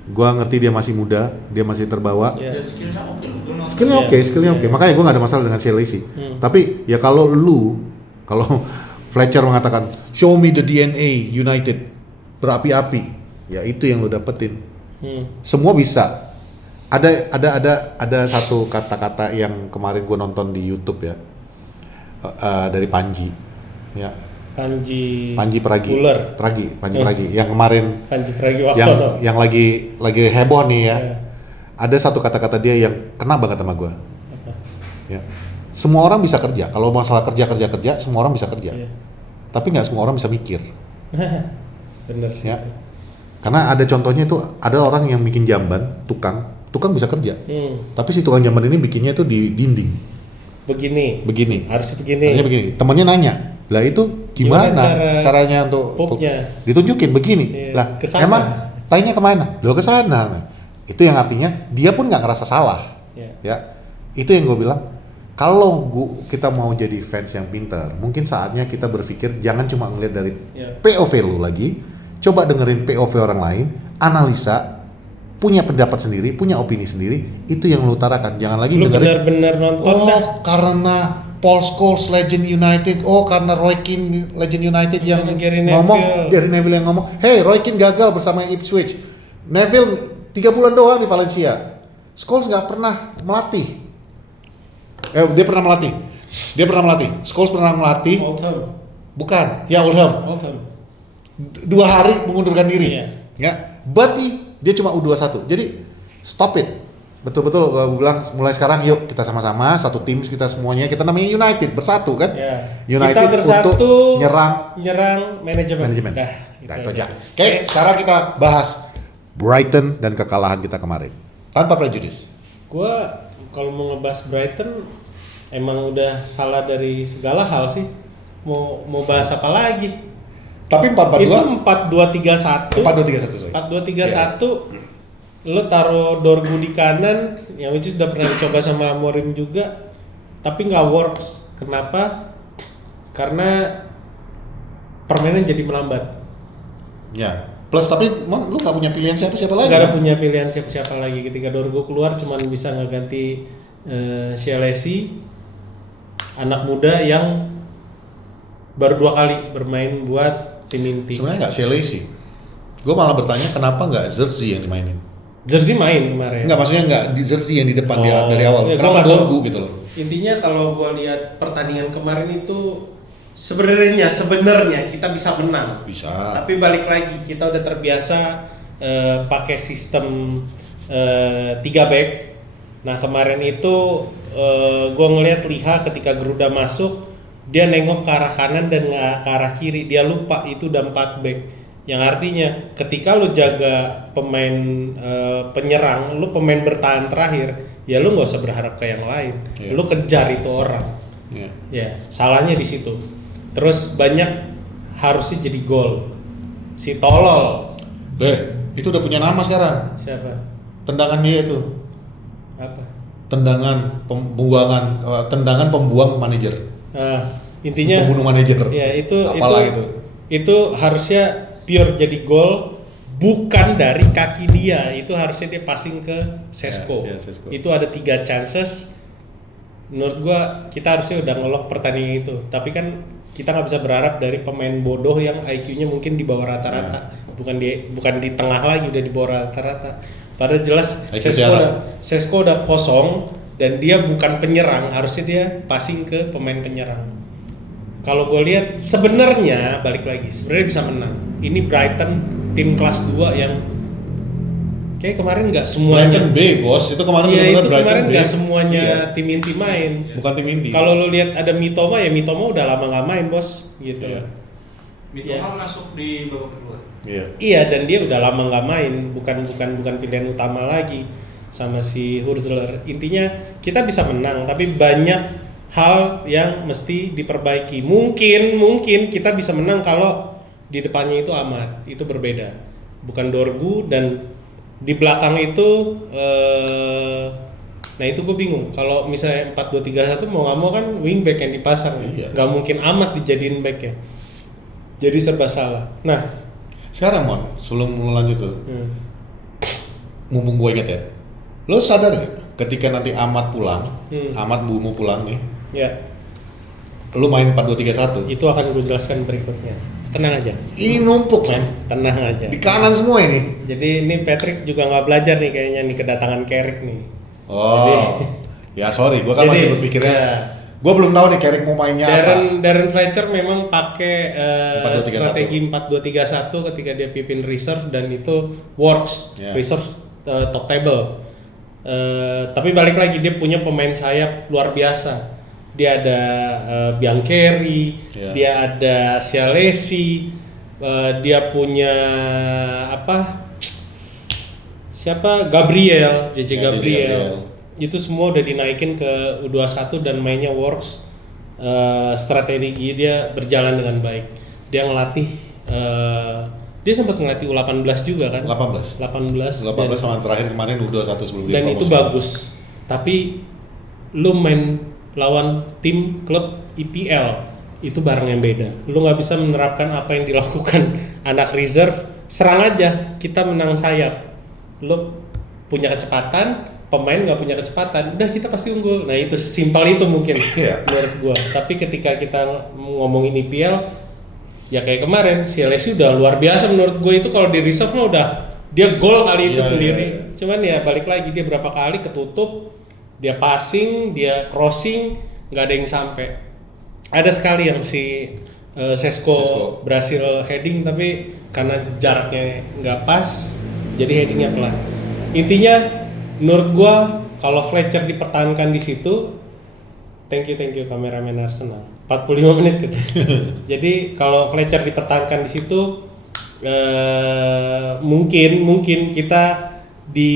Gue ngerti dia masih muda, dia masih terbawa. Dan skillnya oke loh. Skillnya oke. Makanya gue gak ada masalah dengan Chelsea. Tapi ya kalau Fletcher mengatakan show me the DNA United berapi-api, ya itu yang lo dapetin. Semua bisa. Ada satu kata-kata yang kemarin gue nonton di YouTube ya. Dari Panji, ya. Panji Pragi, Panji Pragi, yang kemarin, Panji Pragiwaksono, yang lagi heboh nih ya. Ada satu kata-kata dia yang kena banget sama gue. Ya. Semua orang bisa kerja, kalau masalah kerja, semua orang bisa kerja. Tapi nggak semua orang bisa mikir. Bener sih. Ya. Karena ada contohnya itu, ada orang yang bikin jamban, tukang bisa kerja. Tapi si tukang jamban ini bikinnya itu di dinding. Begini. Harusnya begini. Temennya nanya, lah itu gimana caranya untuk ditunjukin begini? Lah kesana. emang tanya kemana? Lo ke sana. Nah, itu yang artinya dia pun nggak ngerasa salah. Ya, itu yang gue bilang. Kalau kita mau jadi fans yang pintar, mungkin saatnya kita berpikir jangan cuma ngeliat dari POV lu lagi, coba dengerin POV orang lain, analisa. Punya pendapat sendiri, punya opini sendiri, itu yang lu utarakan. Jangan lagi lu dengerin bener-bener nonton karena Paul Scholes Legend United, karena Roy Keane Legend United yang Gary ngomong, Gary Neville yang ngomong, hey Roy Keane gagal bersama Ipswich, Neville 3 bulan doang di Valencia, Scholes nggak pernah melatih. Dia pernah melatih. Scholes pernah melatih. Oldham. Bukan, ya Oldham. 2 hari mengundurkan diri. Ya, berarti dia cuma U21, jadi stop it. Betul-betul gue bilang mulai sekarang yuk kita sama-sama satu tim, kita semuanya, kita namanya United bersatu kan. United kita bersatu untuk nyerang manajemen. Nah, itu aja. Oke, sekarang kita bahas Brighton dan kekalahan kita kemarin tanpa prejudis. Gua kalau mau ngebahas Brighton emang udah salah dari segala hal sih. Mau bahas apa lagi? Tapi 4-4-2 itu 4-2-3-1. 4-2-3-1 sorry. 4-2-3-1. Lo taruh Dorgu di kanan, yang which is udah pernah dicoba sama Amorim juga, tapi nggak works. Kenapa? Karena permainan jadi melambat. Ya. Plus tapi lu nggak punya pilihan siapa-siapa lagi. Nggak ada punya pilihan siapa-siapa lagi. Ketika Dorgu keluar, cuman bisa ngeganti Chelsea, anak muda yang baru 2 kali bermain buat tim inti. Sebenarnya nggak Chelsea. Gue malah bertanya kenapa nggak Zerzi yang dimainin. Zerzi main kemarin. Enggak, maksudnya nggak di Zerzi yang di depan dari awal. Kenapa Dorgu gitu loh? Intinya kalau gue lihat pertandingan kemarin itu sebenarnya kita bisa menang. Bisa. Tapi balik lagi kita udah terbiasa pakai sistem 3 back. Nah kemarin itu gue ngelihat Liha ketika Garuda masuk, dia nengok ke arah kanan dan nggak ke arah kiri, dia lupa itu udah 4 back. Yang artinya ketika lu jaga pemain penyerang, lu pemain bertahan terakhir, ya lu nggak usah berharap ke yang lain, lu kejar itu orang. Ya salahnya di situ. Terus banyak harusnya jadi gol. Si tolol. Itu udah punya nama sekarang. Siapa? Tendangan dia itu. Apa? Tendangan pembuang manajer. Intinya pembunuh manajer. Ya itu apalah itu. Itu harusnya pure jadi gol, bukan dari kaki dia. Itu harusnya dia passing ke Sesko. Sesko. Itu ada 3 chances. Menurut gua kita harusnya udah ngelok pertandingan itu. Tapi kan kita nggak bisa berharap dari pemain bodoh yang IQ-nya mungkin di bawah rata-rata. Bukan di tengah lagi, udah di bawah rata-rata. Padahal jelas Sesko udah kosong dan dia bukan penyerang, harusnya dia passing ke pemain penyerang. Kalau gue lihat sebenarnya sebenarnya bisa menang. Ini Brighton tim kelas 2 yang kayak kemarin nggak semuanya. Brighton B bos, itu kemarin Iya itu Brighton kemarin B. nggak semuanya tim inti main. Bukan tim inti. Kalau lu lihat ada Mitoma udah lama nggak main bos, gitu. Iya. Mitoma masuk di babak kedua. Iya dan dia udah lama nggak main, bukan pilihan utama lagi sama si Hurzeler. Intinya kita bisa menang, tapi banyak hal yang mesti diperbaiki. Mungkin kita bisa menang kalau di depannya itu Ahmad, itu berbeda, bukan Dorgu. Dan di belakang itu nah itu gue bingung kalau misalnya 4-2-3-1 mau nggak mau kan wingback yang dipasang, nggak mungkin Ahmad dijadiin back ya, jadi serba salah. Nah sekarang Mon, sebelum lanjut tuh, mumpung gue inget ya, lo sadar gak ketika nanti Ahmad pulang, Ahmad Bumu pulang nih, lo main 4-2-3-1, itu akan gue jelaskan berikutnya. Tenang aja. Ini numpuk men. Tenang aja. Di kanan semua ini. Jadi ini Patrick juga nggak belajar nih kayaknya nih kedatangan Carrick nih. Ya sorry, gue kan masih berpikirnya. Gue belum tahu nih Carrick mau mainnya apa. Darren Fletcher memang pakai strategi 4-2-3-1 ketika dia pimpin reserve dan itu works. Reserve top table. Tapi balik lagi dia punya pemain sayap luar biasa. Dia ada Biancheri, dia ada Sialesi, dia punya Gabriel, JJ Gabriel. Itu semua udah dinaikin ke U21 dan mainnya works. Strategi dia berjalan dengan baik. Dia ngelatih dia sempat ngelatih U18 juga kan? 18 sama terakhir kemarin U21 sebelum dia dan itu bagus. Tapi lu main lawan tim klub IPL itu barang yang beda. Lu nggak bisa menerapkan apa yang dilakukan anak reserve. Serang aja, kita menang sayap. Lu punya kecepatan, pemain nggak punya kecepatan, udah kita pasti unggul. Nah itu sesimpel itu mungkin menurut gua. Tapi ketika kita ngomongin IPL, ya kayak kemarin si LSU udah luar biasa menurut gua. Itu kalau di reserve mah udah dia gol kali itu sendiri. Cuman ya balik lagi dia berapa kali ketutup. Dia passing, dia crossing, nggak ada yang sampai. Ada sekali yang si Sesko berhasil heading tapi karena jaraknya nggak pas, jadi headingnya pelan. Intinya, menurut gua kalau Fletcher dipertahankan di situ, thank you kameramen Arsenal. 45 menit gitu. Jadi kalau Fletcher dipertahankan di situ, mungkin kita di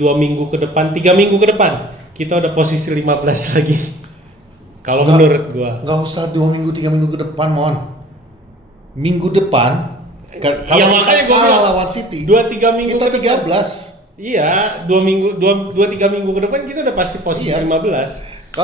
2 minggu ke depan, 3 minggu ke depan. Kita udah posisi 15 lagi. Kalau menurut gua. Nggak usah 2 minggu, 3 minggu ke depan, Mon. Minggu depan, kalau makanya gua kalah lawan City, 2-3 minggu kita ke depan. 13. Iya, 2-3 minggu ke depan kita udah pasti posisi 15.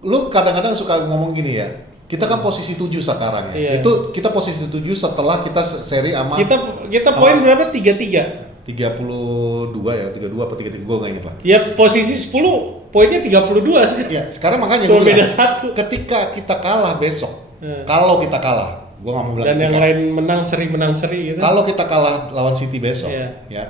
Lu kadang-kadang suka ngomong gini ya. Kita kan posisi 7 sekarang ya. Itu kita posisi 7 setelah kita seri sama kita poin berapa? 33. 32 ya, 32 apa 33 gue nggak inget lah. Ya posisi 10 poinnya 32 sekarang. Ya sekarang makanya cuma beda 1. Ketika kita kalah besok, kalau kita kalah, gue nggak mau bilang. Dan yang lain menang seri gitu. Kalau kita kalah lawan City besok, ya,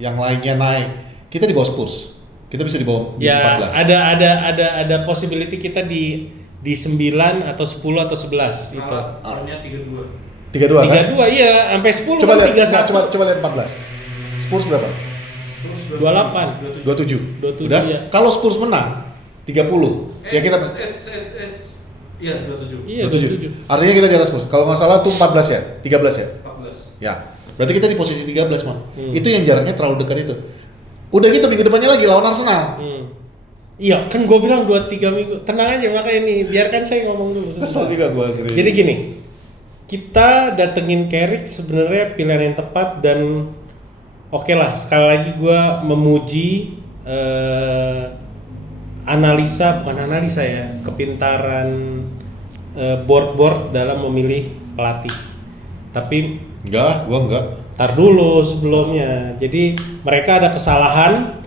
yang lainnya naik, kita di bawah Spurs, kita bisa di bawah 14. Ada possibility kita di 9 atau 10 atau 11 itu. Poinnya 32 kan? 32 iya, sampai 10 coba kan lihat, 31. Coba lihat 14. Spurs berapa? Spurs 28. 27. 27, Udah. ya. Kalau Spurs menang 30. Ya kita Iya 27. Iya 27. Artinya kita di atas Spurs. Kalau nggak salah tuh 14 ya? 13 ya? 14. Ya. Berarti kita di posisi 13, Man. Itu yang jaraknya terlalu dekat itu. Udah gitu minggu depannya lagi lawan Arsenal. Iya, kan gue bilang 2-3 minggu. Tenang aja makanya nih, biarkan saya ngomong dulu. Kesel juga gua akhirnya. Jadi gini, kita datengin Carrick sebenarnya pilihan yang tepat dan oke lah. Sekali lagi gue memuji bukan analisa ya, kepintaran board dalam memilih pelatih. Tapi Gua enggak. tar dulu sebelumnya. Jadi mereka ada kesalahan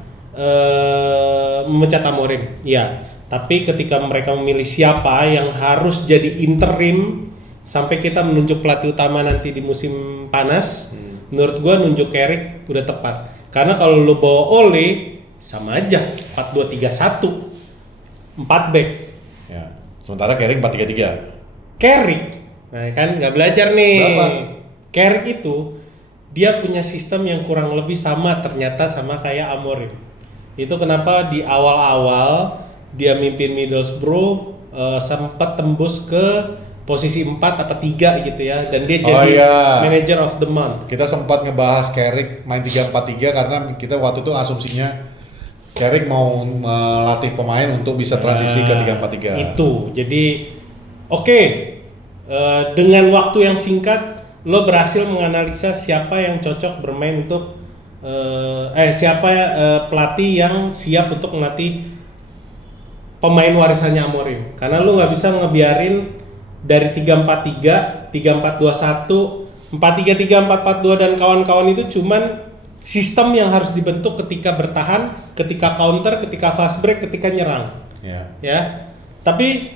memecat Amorim, ya. Tapi ketika mereka memilih siapa yang harus jadi interim sampai kita menunjuk pelatih utama nanti di musim panas, menurut gua nunjuk Carrick udah tepat. Karena kalau lu bawa Ole sama aja 4-2-3-1, 4 back. Ya. Sementara Carrick 4-3-3. Carrick, nah kan nggak belajar nih. Berapa? Carrick itu dia punya sistem yang kurang lebih sama ternyata sama kayak Amorim. Itu kenapa di awal-awal dia mimpin Middlesbrough sempat tembus ke posisi 4 apa 3 gitu ya, dan dia jadi manager of the month. Kita sempat ngebahas Carrick main 3-4-3 karena kita waktu itu asumsinya Carrick mau melatih pemain untuk bisa transisi ke 3-4-3. Itu. Jadi dengan waktu yang singkat lo berhasil menganalisa siapa yang cocok bermain untuk pelatih yang siap untuk melatih pemain warisannya Amorim. Karena lo nggak bisa ngebiarin dari 3-4-3, 3-4-2-1, 4-3-3, 4-4-2 dan kawan-kawan itu cuman sistem yang harus dibentuk ketika bertahan, ketika counter, ketika fast break, ketika nyerang. Ya. Tapi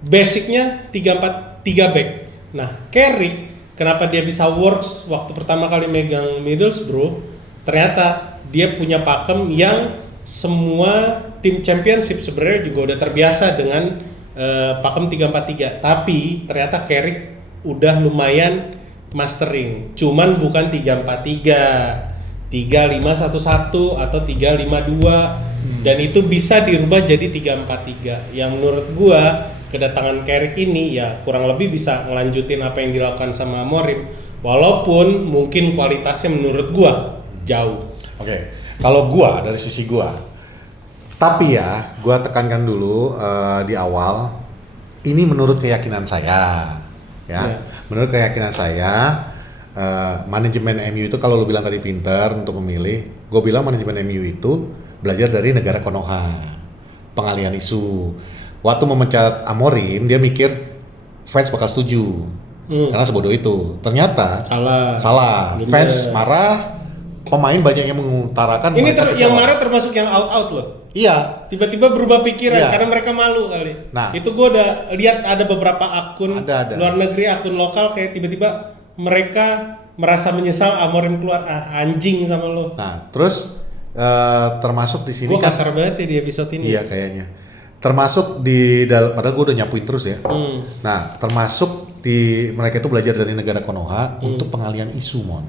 basicnya 3-4-3 back. Nah, Carrick kenapa dia bisa works waktu pertama kali megang Middlesbrough? Ternyata dia punya pakem yang semua tim championship sebenarnya juga udah terbiasa dengan pakem 3-4-3. Tapi ternyata Carrick udah lumayan mastering. Cuman bukan 3-4-3, 3-5-1-1 atau 3-5-2 dan itu bisa dirubah jadi 3-4-3. Yang menurut gua kedatangan Carrick ini ya kurang lebih bisa ngelanjutin apa yang dilakukan sama Amorim, walaupun mungkin kualitasnya menurut gua jauh. Oke. Kalau gua dari sisi gua, tapi ya gua tekankan dulu di awal ini menurut keyakinan saya, ya. Menurut keyakinan saya manajemen MU itu kalau lu bilang tadi pintar untuk memilih, gua bilang manajemen MU itu belajar dari negara Konoha, pengalihan isu. Waktu memecat Amorim dia mikir fans bakal setuju karena sebodoh itu. Ternyata salah. Fans marah, pemain banyak yang mengutarakan ini yang marah termasuk yang out loh. Iya. Tiba-tiba berubah pikiran karena mereka malu kali. Nah, itu gue udah lihat ada beberapa akun ada. luar negeri, akun lokal kayak tiba-tiba mereka merasa menyesal Amorim keluar, anjing sama lo. Nah, terus termasuk di sini kan kasar banget ya di episode ini. Iya kayaknya. Termasuk padahal gue udah nyapuin terus ya. Nah, termasuk di mereka itu belajar dari negara Konoha untuk pengalihan isu, Mon.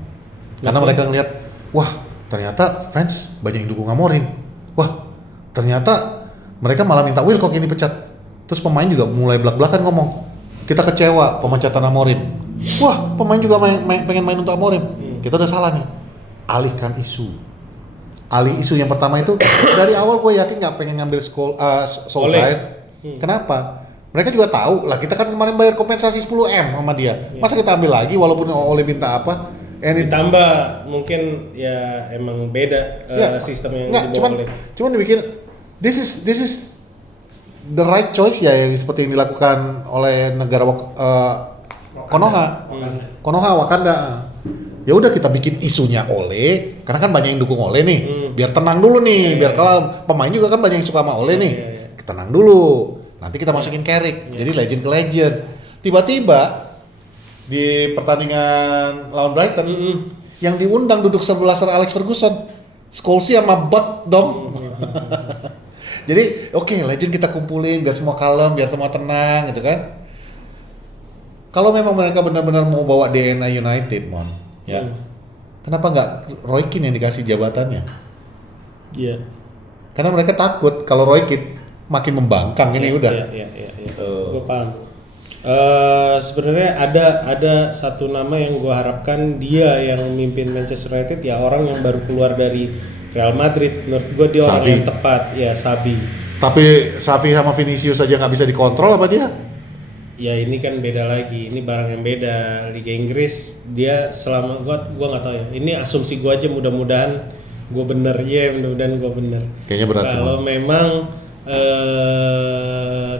Karena mereka ngelihat, wah ternyata fans banyak yang dukung Amorim. Wah ternyata mereka malah minta Wilcock ini pecat. Terus pemain juga mulai belak-belakan ngomong, kita kecewa pemecatan Amorim. Wah pemain juga pengen main untuk Amorim. Kita udah salah nih. Alihkan isu. Alih isu yang pertama itu dari awal gue yakin nggak pengen ngambil Solskjaer. Kenapa? Mereka juga tahu lah, kita kan kemarin bayar kompensasi 10M sama dia. Masa kita ambil lagi walaupun Ole minta apa? Ditambah mungkin ya emang beda sistem yang dibawa Ole. Cuman dibikin this is the right choice ya, yang seperti yang dilakukan oleh negara Konoha Wakanda. Ya udah kita bikin isunya Ole, karena kan banyak yang dukung Ole nih. Biar tenang dulu nih, biar kalau pemain juga kan banyak yang suka sama Ole nih. Tenang dulu. Nanti kita masukin Carrick. Jadi legend ke legend. Tiba-tiba di pertandingan lawan Brighton yang diundang duduk sebelah Sir Alex Ferguson, Scholesy sama Butt dong. Jadi oke, legend kita kumpulin biar semua kalem, biar semua tenang gitu kan. Kalau memang mereka benar-benar mau bawa DNA United, Mon, ya. Kenapa nggak Roy Keane yang dikasih jabatannya? Iya. Karena mereka takut kalau Roy Keane makin membangkang ini udah. Iya. Gue paham. Sebenarnya ada satu nama yang gue harapkan dia yang memimpin Manchester United, ya orang yang baru keluar dari Real Madrid. Menurut gue dia orang Xavi. yang tepat, ya Xavi. Tapi Xavi sama Vinicius saja nggak bisa dikontrol apa dia? Ya ini kan beda lagi, ini barang yang beda. Liga Inggris dia selama gua nggak tahu ya. Ini asumsi gua aja, mudah-mudahan gua bener ya, mudah-mudahan gua bener. Kayaknya berat sih. Kalau memang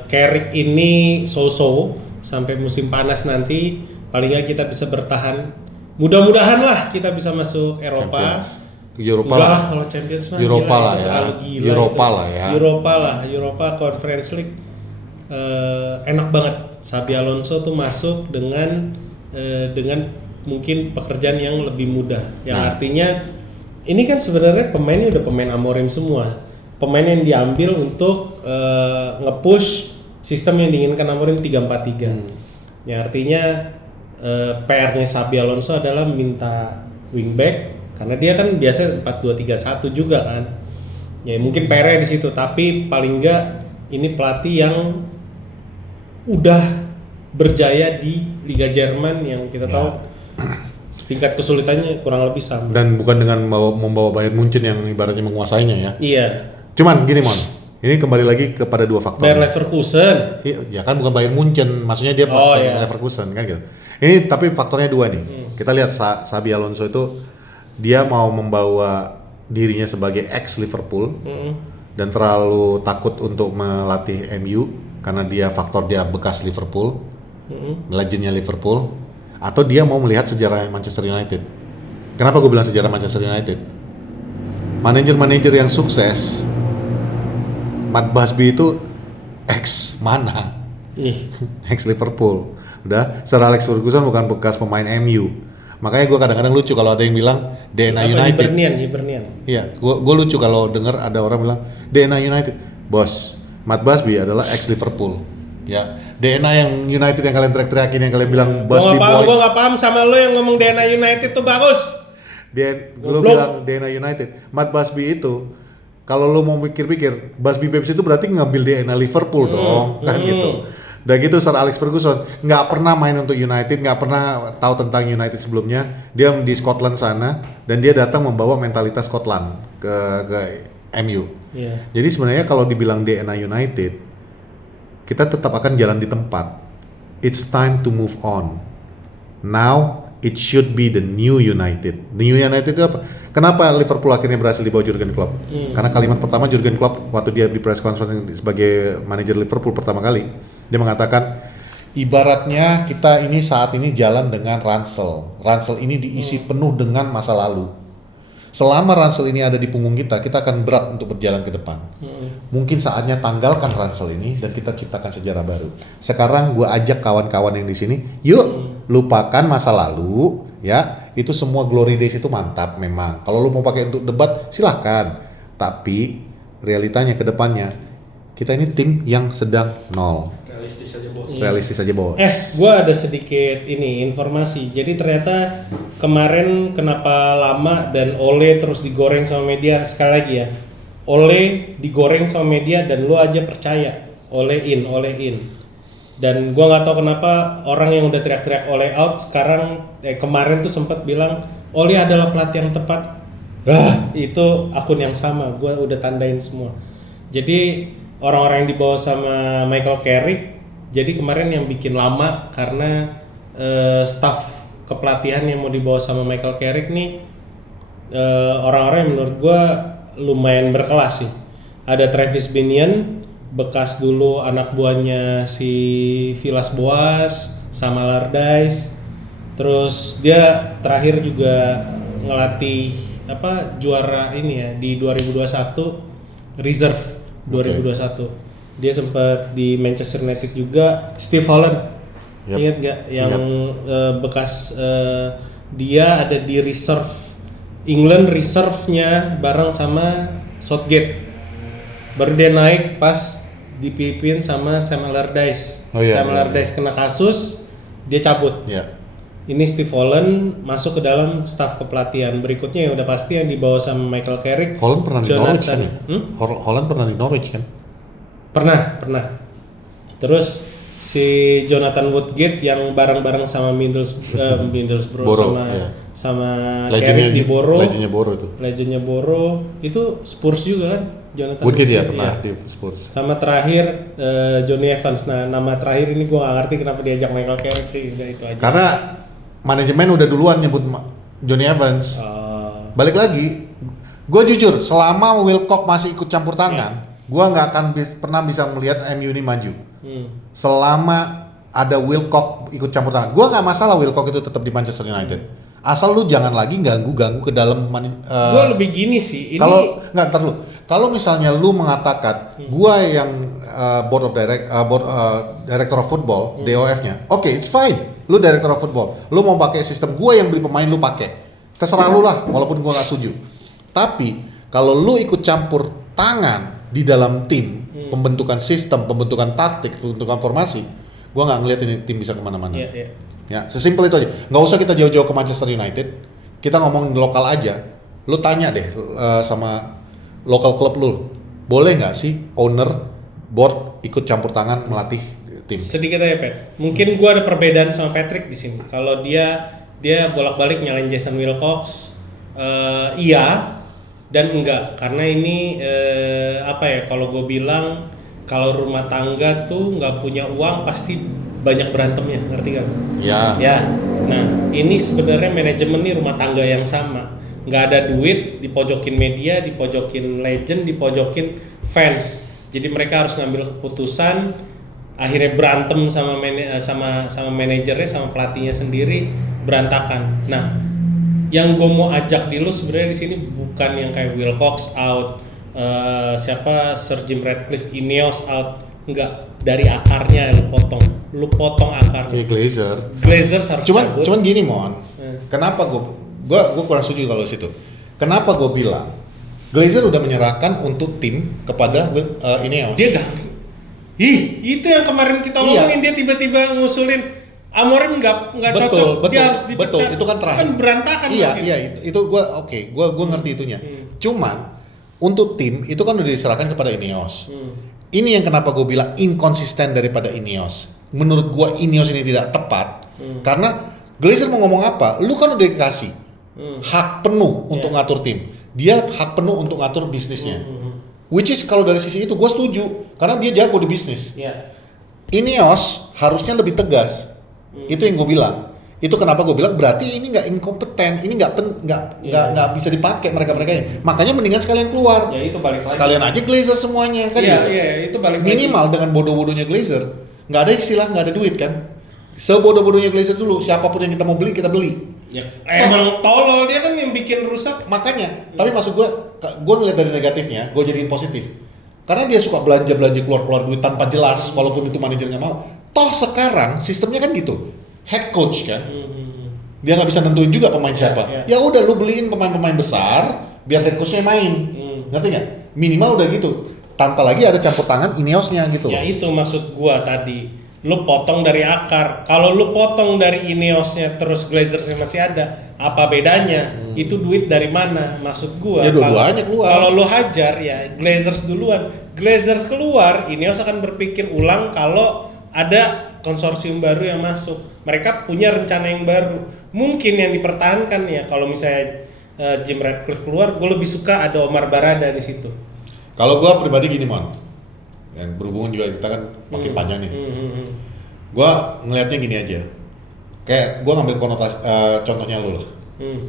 Carrick ini so-so sampai musim panas nanti, paling nggak kita bisa bertahan. Mudah-mudahan lah kita bisa masuk Eropa. Champions. Europa Enggak lah. lah, kalau Champions mah Europa gila, lah itu ya. terlalu gila Europa itu. lah ya. Europa Conference League. Enak banget. Xabi Alonso tuh masuk dengan mungkin pekerjaan yang lebih mudah. Yang artinya ini kan sebenarnya pemainnya udah pemain Amorim semua. Pemain yang diambil untuk nge-push sistem yang diinginkan Amorim 3-4-3. Yang artinya PR-nya Xabi Alonso adalah minta wingback karena dia kan biasa 4-2-3-1 juga kan. Ya mungkin PR-nya di situ, tapi paling enggak ini pelatih yang udah berjaya di Liga Jerman yang kita tahu tingkat kesulitannya kurang lebih sama. Dan bukan dengan membawa Bayern Munchen yang ibaratnya menguasainya ya. Iya. Cuman gini Mon, ini kembali lagi kepada dua faktor. Bayer Leverkusen. Ya kan bukan Bayern Munchen, maksudnya dia Leverkusen kan gitu. Ini tapi faktornya dua nih. Kita lihat Xabi Alonso itu dia mau membawa dirinya sebagai ex Liverpool dan terlalu takut untuk melatih MU karena dia bekas Liverpool, legendnya Liverpool, atau dia mau melihat sejarah Manchester United. Kenapa gue bilang sejarah Manchester United? Manajer-manajer yang sukses, Matt Busby itu ex mana? Ex Liverpool. Udah, Sir Alex Ferguson bukan bekas pemain MU. Makanya gue kadang-kadang lucu kalau ada yang bilang DNA United. Hibernian. Iya, gue lucu kalau dengar ada orang bilang DNA United. Bos, Matt Busby adalah ex Liverpool. Ya, DNA yang United yang kalian teriak-teriakin, yang kalian bilang Busby Boys. Gue nggak paham sama lo yang ngomong DNA United tuh bagus. Lo bilang DNA United. Matt Busby itu, kalau lo mau pikir-pikir, Busby Babes itu berarti ngambil DNA Liverpool dong, kan gitu. Dan gitu Sir Alex Ferguson nggak pernah main untuk United, nggak pernah tahu tentang United sebelumnya. Dia di Scotland sana dan dia datang membawa mentalitas Scotland ke MU. Yeah. Jadi sebenarnya kalau dibilang DNA United, kita tetap akan jalan di tempat. It's time to move on. Now it should be the new United. The new United itu apa? Kenapa Liverpool akhirnya berhasil dibawa Jurgen Klopp? Karena kalimat pertama Jurgen Klopp waktu dia di press conference sebagai manajer Liverpool pertama kali, dia mengatakan, ibaratnya kita ini saat ini jalan dengan ransel. Ransel ini diisi penuh dengan masa lalu. Selama ransel ini ada di punggung kita akan berat untuk berjalan ke depan. Mungkin saatnya tanggalkan ransel ini dan kita ciptakan sejarah baru. Sekarang gue ajak kawan-kawan yang di sini, yuk lupakan masa lalu, ya. Itu semua glory days itu mantap memang. Kalau lu mau pakai untuk debat silahkan. Tapi realitanya ke depannya kita ini tim yang sedang nol. Realistis aja bos. Gue ada sedikit informasi. Jadi ternyata kemarin kenapa lama dan Ole terus digoreng sama media, sekali lagi ya. Ole digoreng sama media dan lu aja percaya. Ole in. Dan gue nggak tahu kenapa orang yang udah teriak-teriak Ole out sekarang kemarin tuh sempat bilang Ole adalah pelatih yang tepat. Itu akun yang sama. Gue udah tandain semua. Jadi orang-orang yang dibawa sama Michael Carrick, jadi kemarin yang bikin lama karena staff kepelatihan yang mau dibawa sama Michael Carrick nih orang-orang yang menurut gue lumayan berkelas sih. Ada Travis Binion, bekas dulu anak buahnya si Villas-Boas sama Allardyce. Terus dia terakhir juga ngelatih juara ini ya di 2021 reserve 2021. Dia sempat di Manchester United juga. Steve Holland, ingat nggak yang bekas dia ada di reserve England, reserve-nya bareng sama Southgate. Baru dia naik pas dipimpin sama Sam Allardyce. Sam Allardyce kena kasus, dia cabut. ini Steve Holland masuk ke dalam staf kepelatihan. Berikutnya yang udah pasti yang dibawa sama Michael Carrick. Holland pernah di Norwich kan ya? Hmm? Holland pernah di Norwich kan? Pernah. Terus si Jonathan Woodgate yang bareng-bareng sama Middlesbrough Boro, sama iya. sama Legendnya Carrick di Boro. Legendnya Boro itu. Legendnya Boro itu Spurs juga kan? Jonathan Woodgate ya iya. pernah di Spurs. Sama terakhir Johnny Evans. Nah, nama terakhir ini gua gak ngerti kenapa diajak Michael Carrick sih, udah itu aja. Karena manajemen udah duluan nyebut Johnny Evans. Balik lagi, gue jujur selama Wilcock masih ikut campur tangan, gue nggak akan pernah bisa melihat MU ini maju. Selama ada Wilcock ikut campur tangan, gue nggak masalah Wilcock itu tetap di Manchester United. Asal lu jangan lagi ganggu ke dalam. Gue lebih gini sih. Kalau nggak ntar lu, kalau misalnya lu mengatakan gue yang director of football, DOF-nya, oke, it's fine. Lu director of football, lu mau pakai sistem gue yang beli pemain lu pakai, terserah lu lah, walaupun gue nggak setuju. Tapi kalau lu ikut campur tangan di dalam tim, pembentukan sistem, pembentukan taktik, pembentukan formasi, gue nggak ngeliat ini tim bisa kemana-mana. Ya, sesimpel itu aja. Nggak usah kita jauh-jauh ke Manchester United, kita ngomong lokal aja. Lu tanya deh sama lokal klub lu, boleh nggak sih owner, board ikut campur tangan melatih tim? Sedikit aja, Pat. Mungkin gua ada perbedaan sama Patrick di sini. Kalau dia bolak-balik nyalain Jason Wilcox, iya dan enggak. Karena ini kalau gue bilang kalau rumah tangga tuh nggak punya uang pasti banyak berantemnya, ngerti kan? Ya. Nah, ini sebenarnya manajemen nih rumah tangga yang sama. Nggak ada duit, dipojokin media, dipojokin legend, dipojokin fans. Jadi mereka harus ngambil keputusan, akhirnya berantem sama manajernya, sama pelatihnya sendiri, berantakan. Nah, yang gue mau ajak di lu sebenarnya di sini bukan yang kayak Wilcox out, Sir Jim Ratcliffe, Ineos out, enggak, dari akarnya lu potong akarnya. Glazers harus cuman gini Mon, kenapa gue kurang setuju kalau situ. Kenapa gue bilang Glazer udah menyerahkan untuk tim kepada Ineos. Dia gak, itu yang kemarin kita ngomongin, dia tiba-tiba ngusulin Amorim nggak cocok, dia harus dipecat. Betul, itu kan terakhir. Kan berantakan. Iya, itu gue ngerti itunya. Cuman untuk tim itu kan udah diserahkan kepada Ineos. Ini yang kenapa gue bilang inkonsisten daripada Ineos. Menurut gue Ineos ini tidak tepat karena Glazer mau ngomong apa, lu kan udah dikasih hak penuh untuk ngatur tim. Dia hak penuh untuk ngatur bisnisnya. Which is kalau dari sisi itu gue setuju karena dia jago di bisnis. Ineos harusnya lebih tegas. Itu yang gue bilang. Itu kenapa gue bilang berarti ini nggak inkompeten, ini nggak bisa dipakai mereka. Makanya mendingan sekalian keluar. Ya itu balik lagi. Sekalian aja Glazer semuanya kan. Iya, itu balik lagi. Minimal dengan bodoh-bodohnya Glazer, nggak ada istilah nggak ada duit kan. Sebodoh-bodohnya Glazer dulu, siapapun yang kita mau beli kita beli. Ya, emang tolol dia kan yang bikin rusak. Makanya, tapi maksud gue ngeliat dari negatifnya, gue jadiin positif. Karena dia suka belanja keluar duit tanpa jelas, walaupun itu manajer nggak mau. Toh sekarang sistemnya kan gitu, head coach kan, dia nggak bisa nentuin juga pemain siapa. Ya udah lu beliin pemain besar, biar head coachnya main, ngerti nggak? Minimal udah gitu, tanpa lagi ada campur tangan Ineosnya gitu. Ya itu maksud gua tadi, lu potong dari akar. Kalau lu potong dari Ineosnya terus Glazersnya masih ada, apa bedanya? Itu duit dari mana? Maksud gua. Ya dua-duanya keluar. Kalau lu hajar ya Glazers duluan. Glazers keluar, Ineos akan berpikir ulang kalau ada konsorsium baru yang masuk. Mereka punya rencana yang baru. Mungkin yang dipertahankan ya kalau misalnya Jim Ratcliffe keluar, gue lebih suka ada Omar Barada di situ. Kalau gue pribadi gini Mon, yang berhubungan juga kita kan makin panjang nih. Gue ngelihatnya gini aja. Kayak gue ngambil konotasi contohnya lu lah.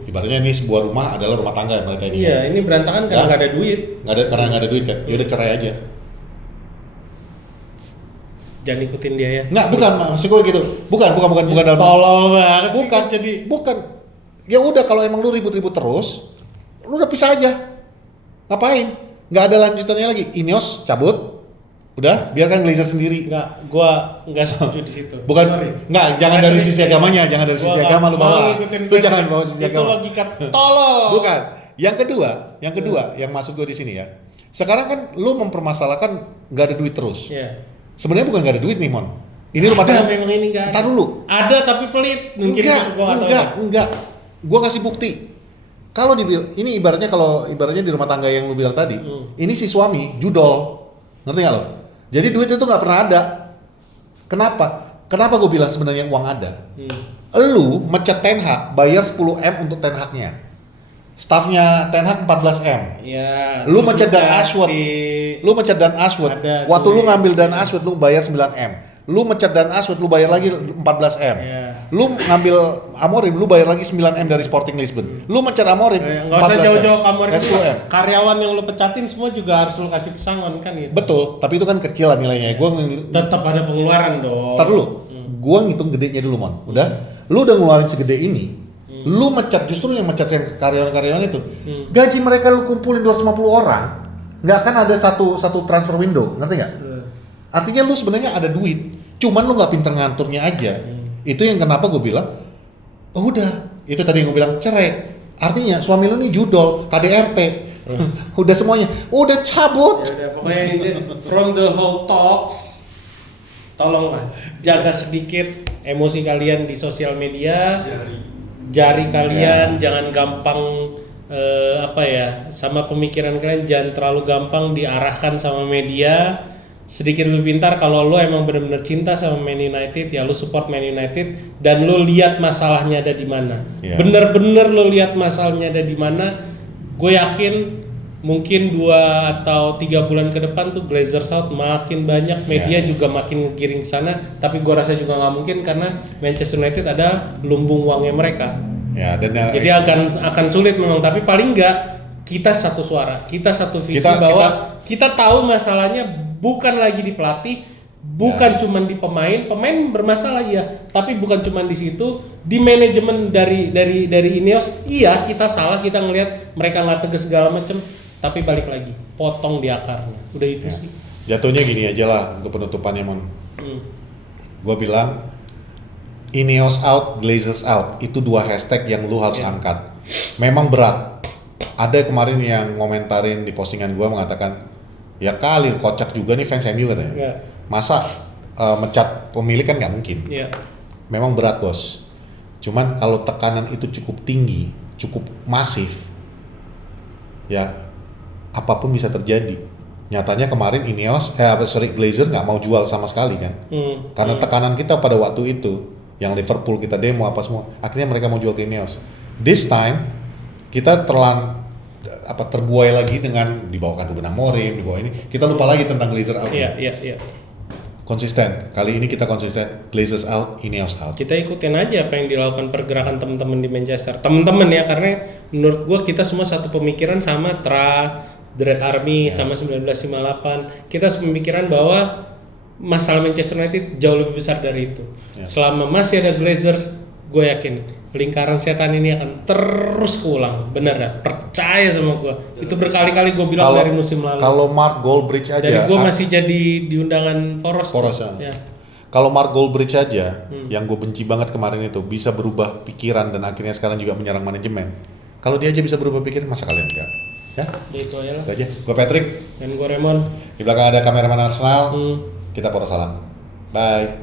Ibaratnya ini sebuah rumah adalah rumah tangga mereka ini. Iya, ini berantakan karena nggak ada duit. Karena nggak ada duit kan. Ya udah cerai aja. Jangan ikutin dia ya. Nggak, bukan maksud gue gitu. Bukan dalam tolol banget sih. Bukan. Ya udah kalau emang lu ribut-ribut terus, lu udah pisah aja. Ngapain? Nggak ada lanjutannya lagi. Ineos cabut. Udah, biarkan Glazer sendiri. Nggak, gua nggak setuju di situ. Bukan. Sorry. Nggak, jangan dari sisi agamanya, jangan dari sisi agama lu bawa. Lu jangan bawa sisi agama. Itu logika tolol. Bukan. Yang kedua, yang masuk gue di sini ya. Sekarang kan lu mempermasalahkan nggak ada duit terus. Iya. Sebenarnya bukan nggak ada duit nih Mon. Ini rumah Ada, tangga. memang ini nggak ada. Ntar dulu. Ada tapi pelit. Mungkin Enggak. Gua kasih bukti. Kalau dibilang ini ibaratnya di rumah tangga yang lu bilang tadi, ini si suami judol, ngerti nggak lo? Jadi duit itu nggak pernah ada. Kenapa gue bilang sebenarnya uang ada? Lu mecat Ten Hag, bayar 10 M untuk Ten Hag-nya. Staffnya Ten Hag 14 M. Ya. Lu terus mecat Dan Ashworth. Lu mecat Dan Ashworth. Ada Waktu duit. lu ngambil Dan Ashworth lu bayar 9 M. Lu mecat Dan Ashworth lu bayar lagi 14 M. Ya. Lu ngambil Amorim lu bayar lagi 9 M dari Sporting Lisbon. Lu mecat Amorim Nggak usah 14 M. jauh-jauh kamar itu. 10 M. Karyawan yang lu pecatin semua juga harus lu kasih pesangon kan gitu. Betul, tapi itu kan kecil lah nilainya. Gua Tetap ada pengeluaran dong. Ntar dulu. Gua ngitung gedenya dulu, Mon. Udah? Lu udah ngeluarin segede ini. Lu mecat justru yang mecat yang karyawan-karyawan itu. Gaji mereka lu kumpulin 250 orang. Nggak akan ada satu transfer window, ngerti nggak? Artinya lu sebenarnya ada duit, cuman lu nggak pinter ngaturnya aja. Itu yang kenapa gue bilang, oh udah, itu tadi yang gue bilang cerai. Artinya suami lu nih judol, KDRT, udah semuanya, udah cabut. Ya udah, pokoknya ini from the whole talks, tolonglah jaga sedikit emosi kalian di sosial media. Jari kalian jangan gampang sama pemikiran kalian jangan terlalu gampang diarahkan sama media. Sedikit lebih pintar kalau lo emang benar-benar cinta sama Man United ya lo support Man United dan lo lihat masalahnya ada di mana. Yeah. Bener-bener lo lihat masalahnya ada di mana. Gue yakin mungkin 2 atau 3 bulan ke depan tuh Glazers out makin banyak, media juga makin ngegiring ke sana, tapi gue rasa juga nggak mungkin karena Manchester United ada lumbung uangnya mereka. Ya, dan Jadi akan sulit memang, tapi paling nggak kita satu suara, kita satu visi bahwa kita tahu masalahnya bukan lagi di pelatih, bukan cuman di pemain bermasalah ya, tapi bukan cuman di situ, di manajemen dari Ineos, iya kita salah, kita ngelihat mereka nggak tegas segala macem. Tapi balik lagi, potong di akarnya. Udah itu sih. Jatuhnya gini aja lah untuk penutupannya, Mon. Gue bilang Ineos out, Glazers out. Itu 2 hashtag yang lu harus angkat. Memang berat. Ada kemarin yang ngomentarin di postingan gue mengatakan, ya kali kocak juga nih fans MU katanya. Ya. Masa mecat pemilik kan nggak mungkin. Ya. Memang berat, bos. Cuman kalau tekanan itu cukup tinggi, cukup masif, ya apapun bisa terjadi. Nyatanya kemarin Glazer nggak mau jual sama sekali kan, karena tekanan kita pada waktu itu, yang Liverpool kita demo apa semua, akhirnya mereka mau jual ke Ineos. This time kita terbuai lagi dengan dibawakan Ruben Amorim, dibawa ini, kita lupa lagi tentang Glazer out. Iya. Konsisten, kali ini kita konsisten, Glazers out, Ineos out. Kita ikutin aja apa yang dilakukan pergerakan teman-teman di Manchester. Teman-teman ya, karena menurut gua kita semua satu pemikiran sama The Red Army sama 1958. Kita sepemikiran bahwa masalah Manchester United jauh lebih besar dari itu. Selama masih ada Glazers, gue yakin lingkaran setan ini akan terus keulang. Bener dah, percaya sama gue. Itu berkali-kali gue bilang dari musim lalu. Kalau Mark Goldbridge aja. Dari gue masih jadi di undangan Poros ya. Kalau Mark Goldbridge aja, yang gue benci banget kemarin itu, bisa berubah pikiran dan akhirnya sekarang juga menyerang manajemen. Kalau dia aja bisa berubah pikiran, masa kalian enggak? Ya? Itu aja lah. Itu aja. Gue Patrick. Dan gue Raymond. Di belakang ada kameraman Arsenal. Kita Poros salam. Bye.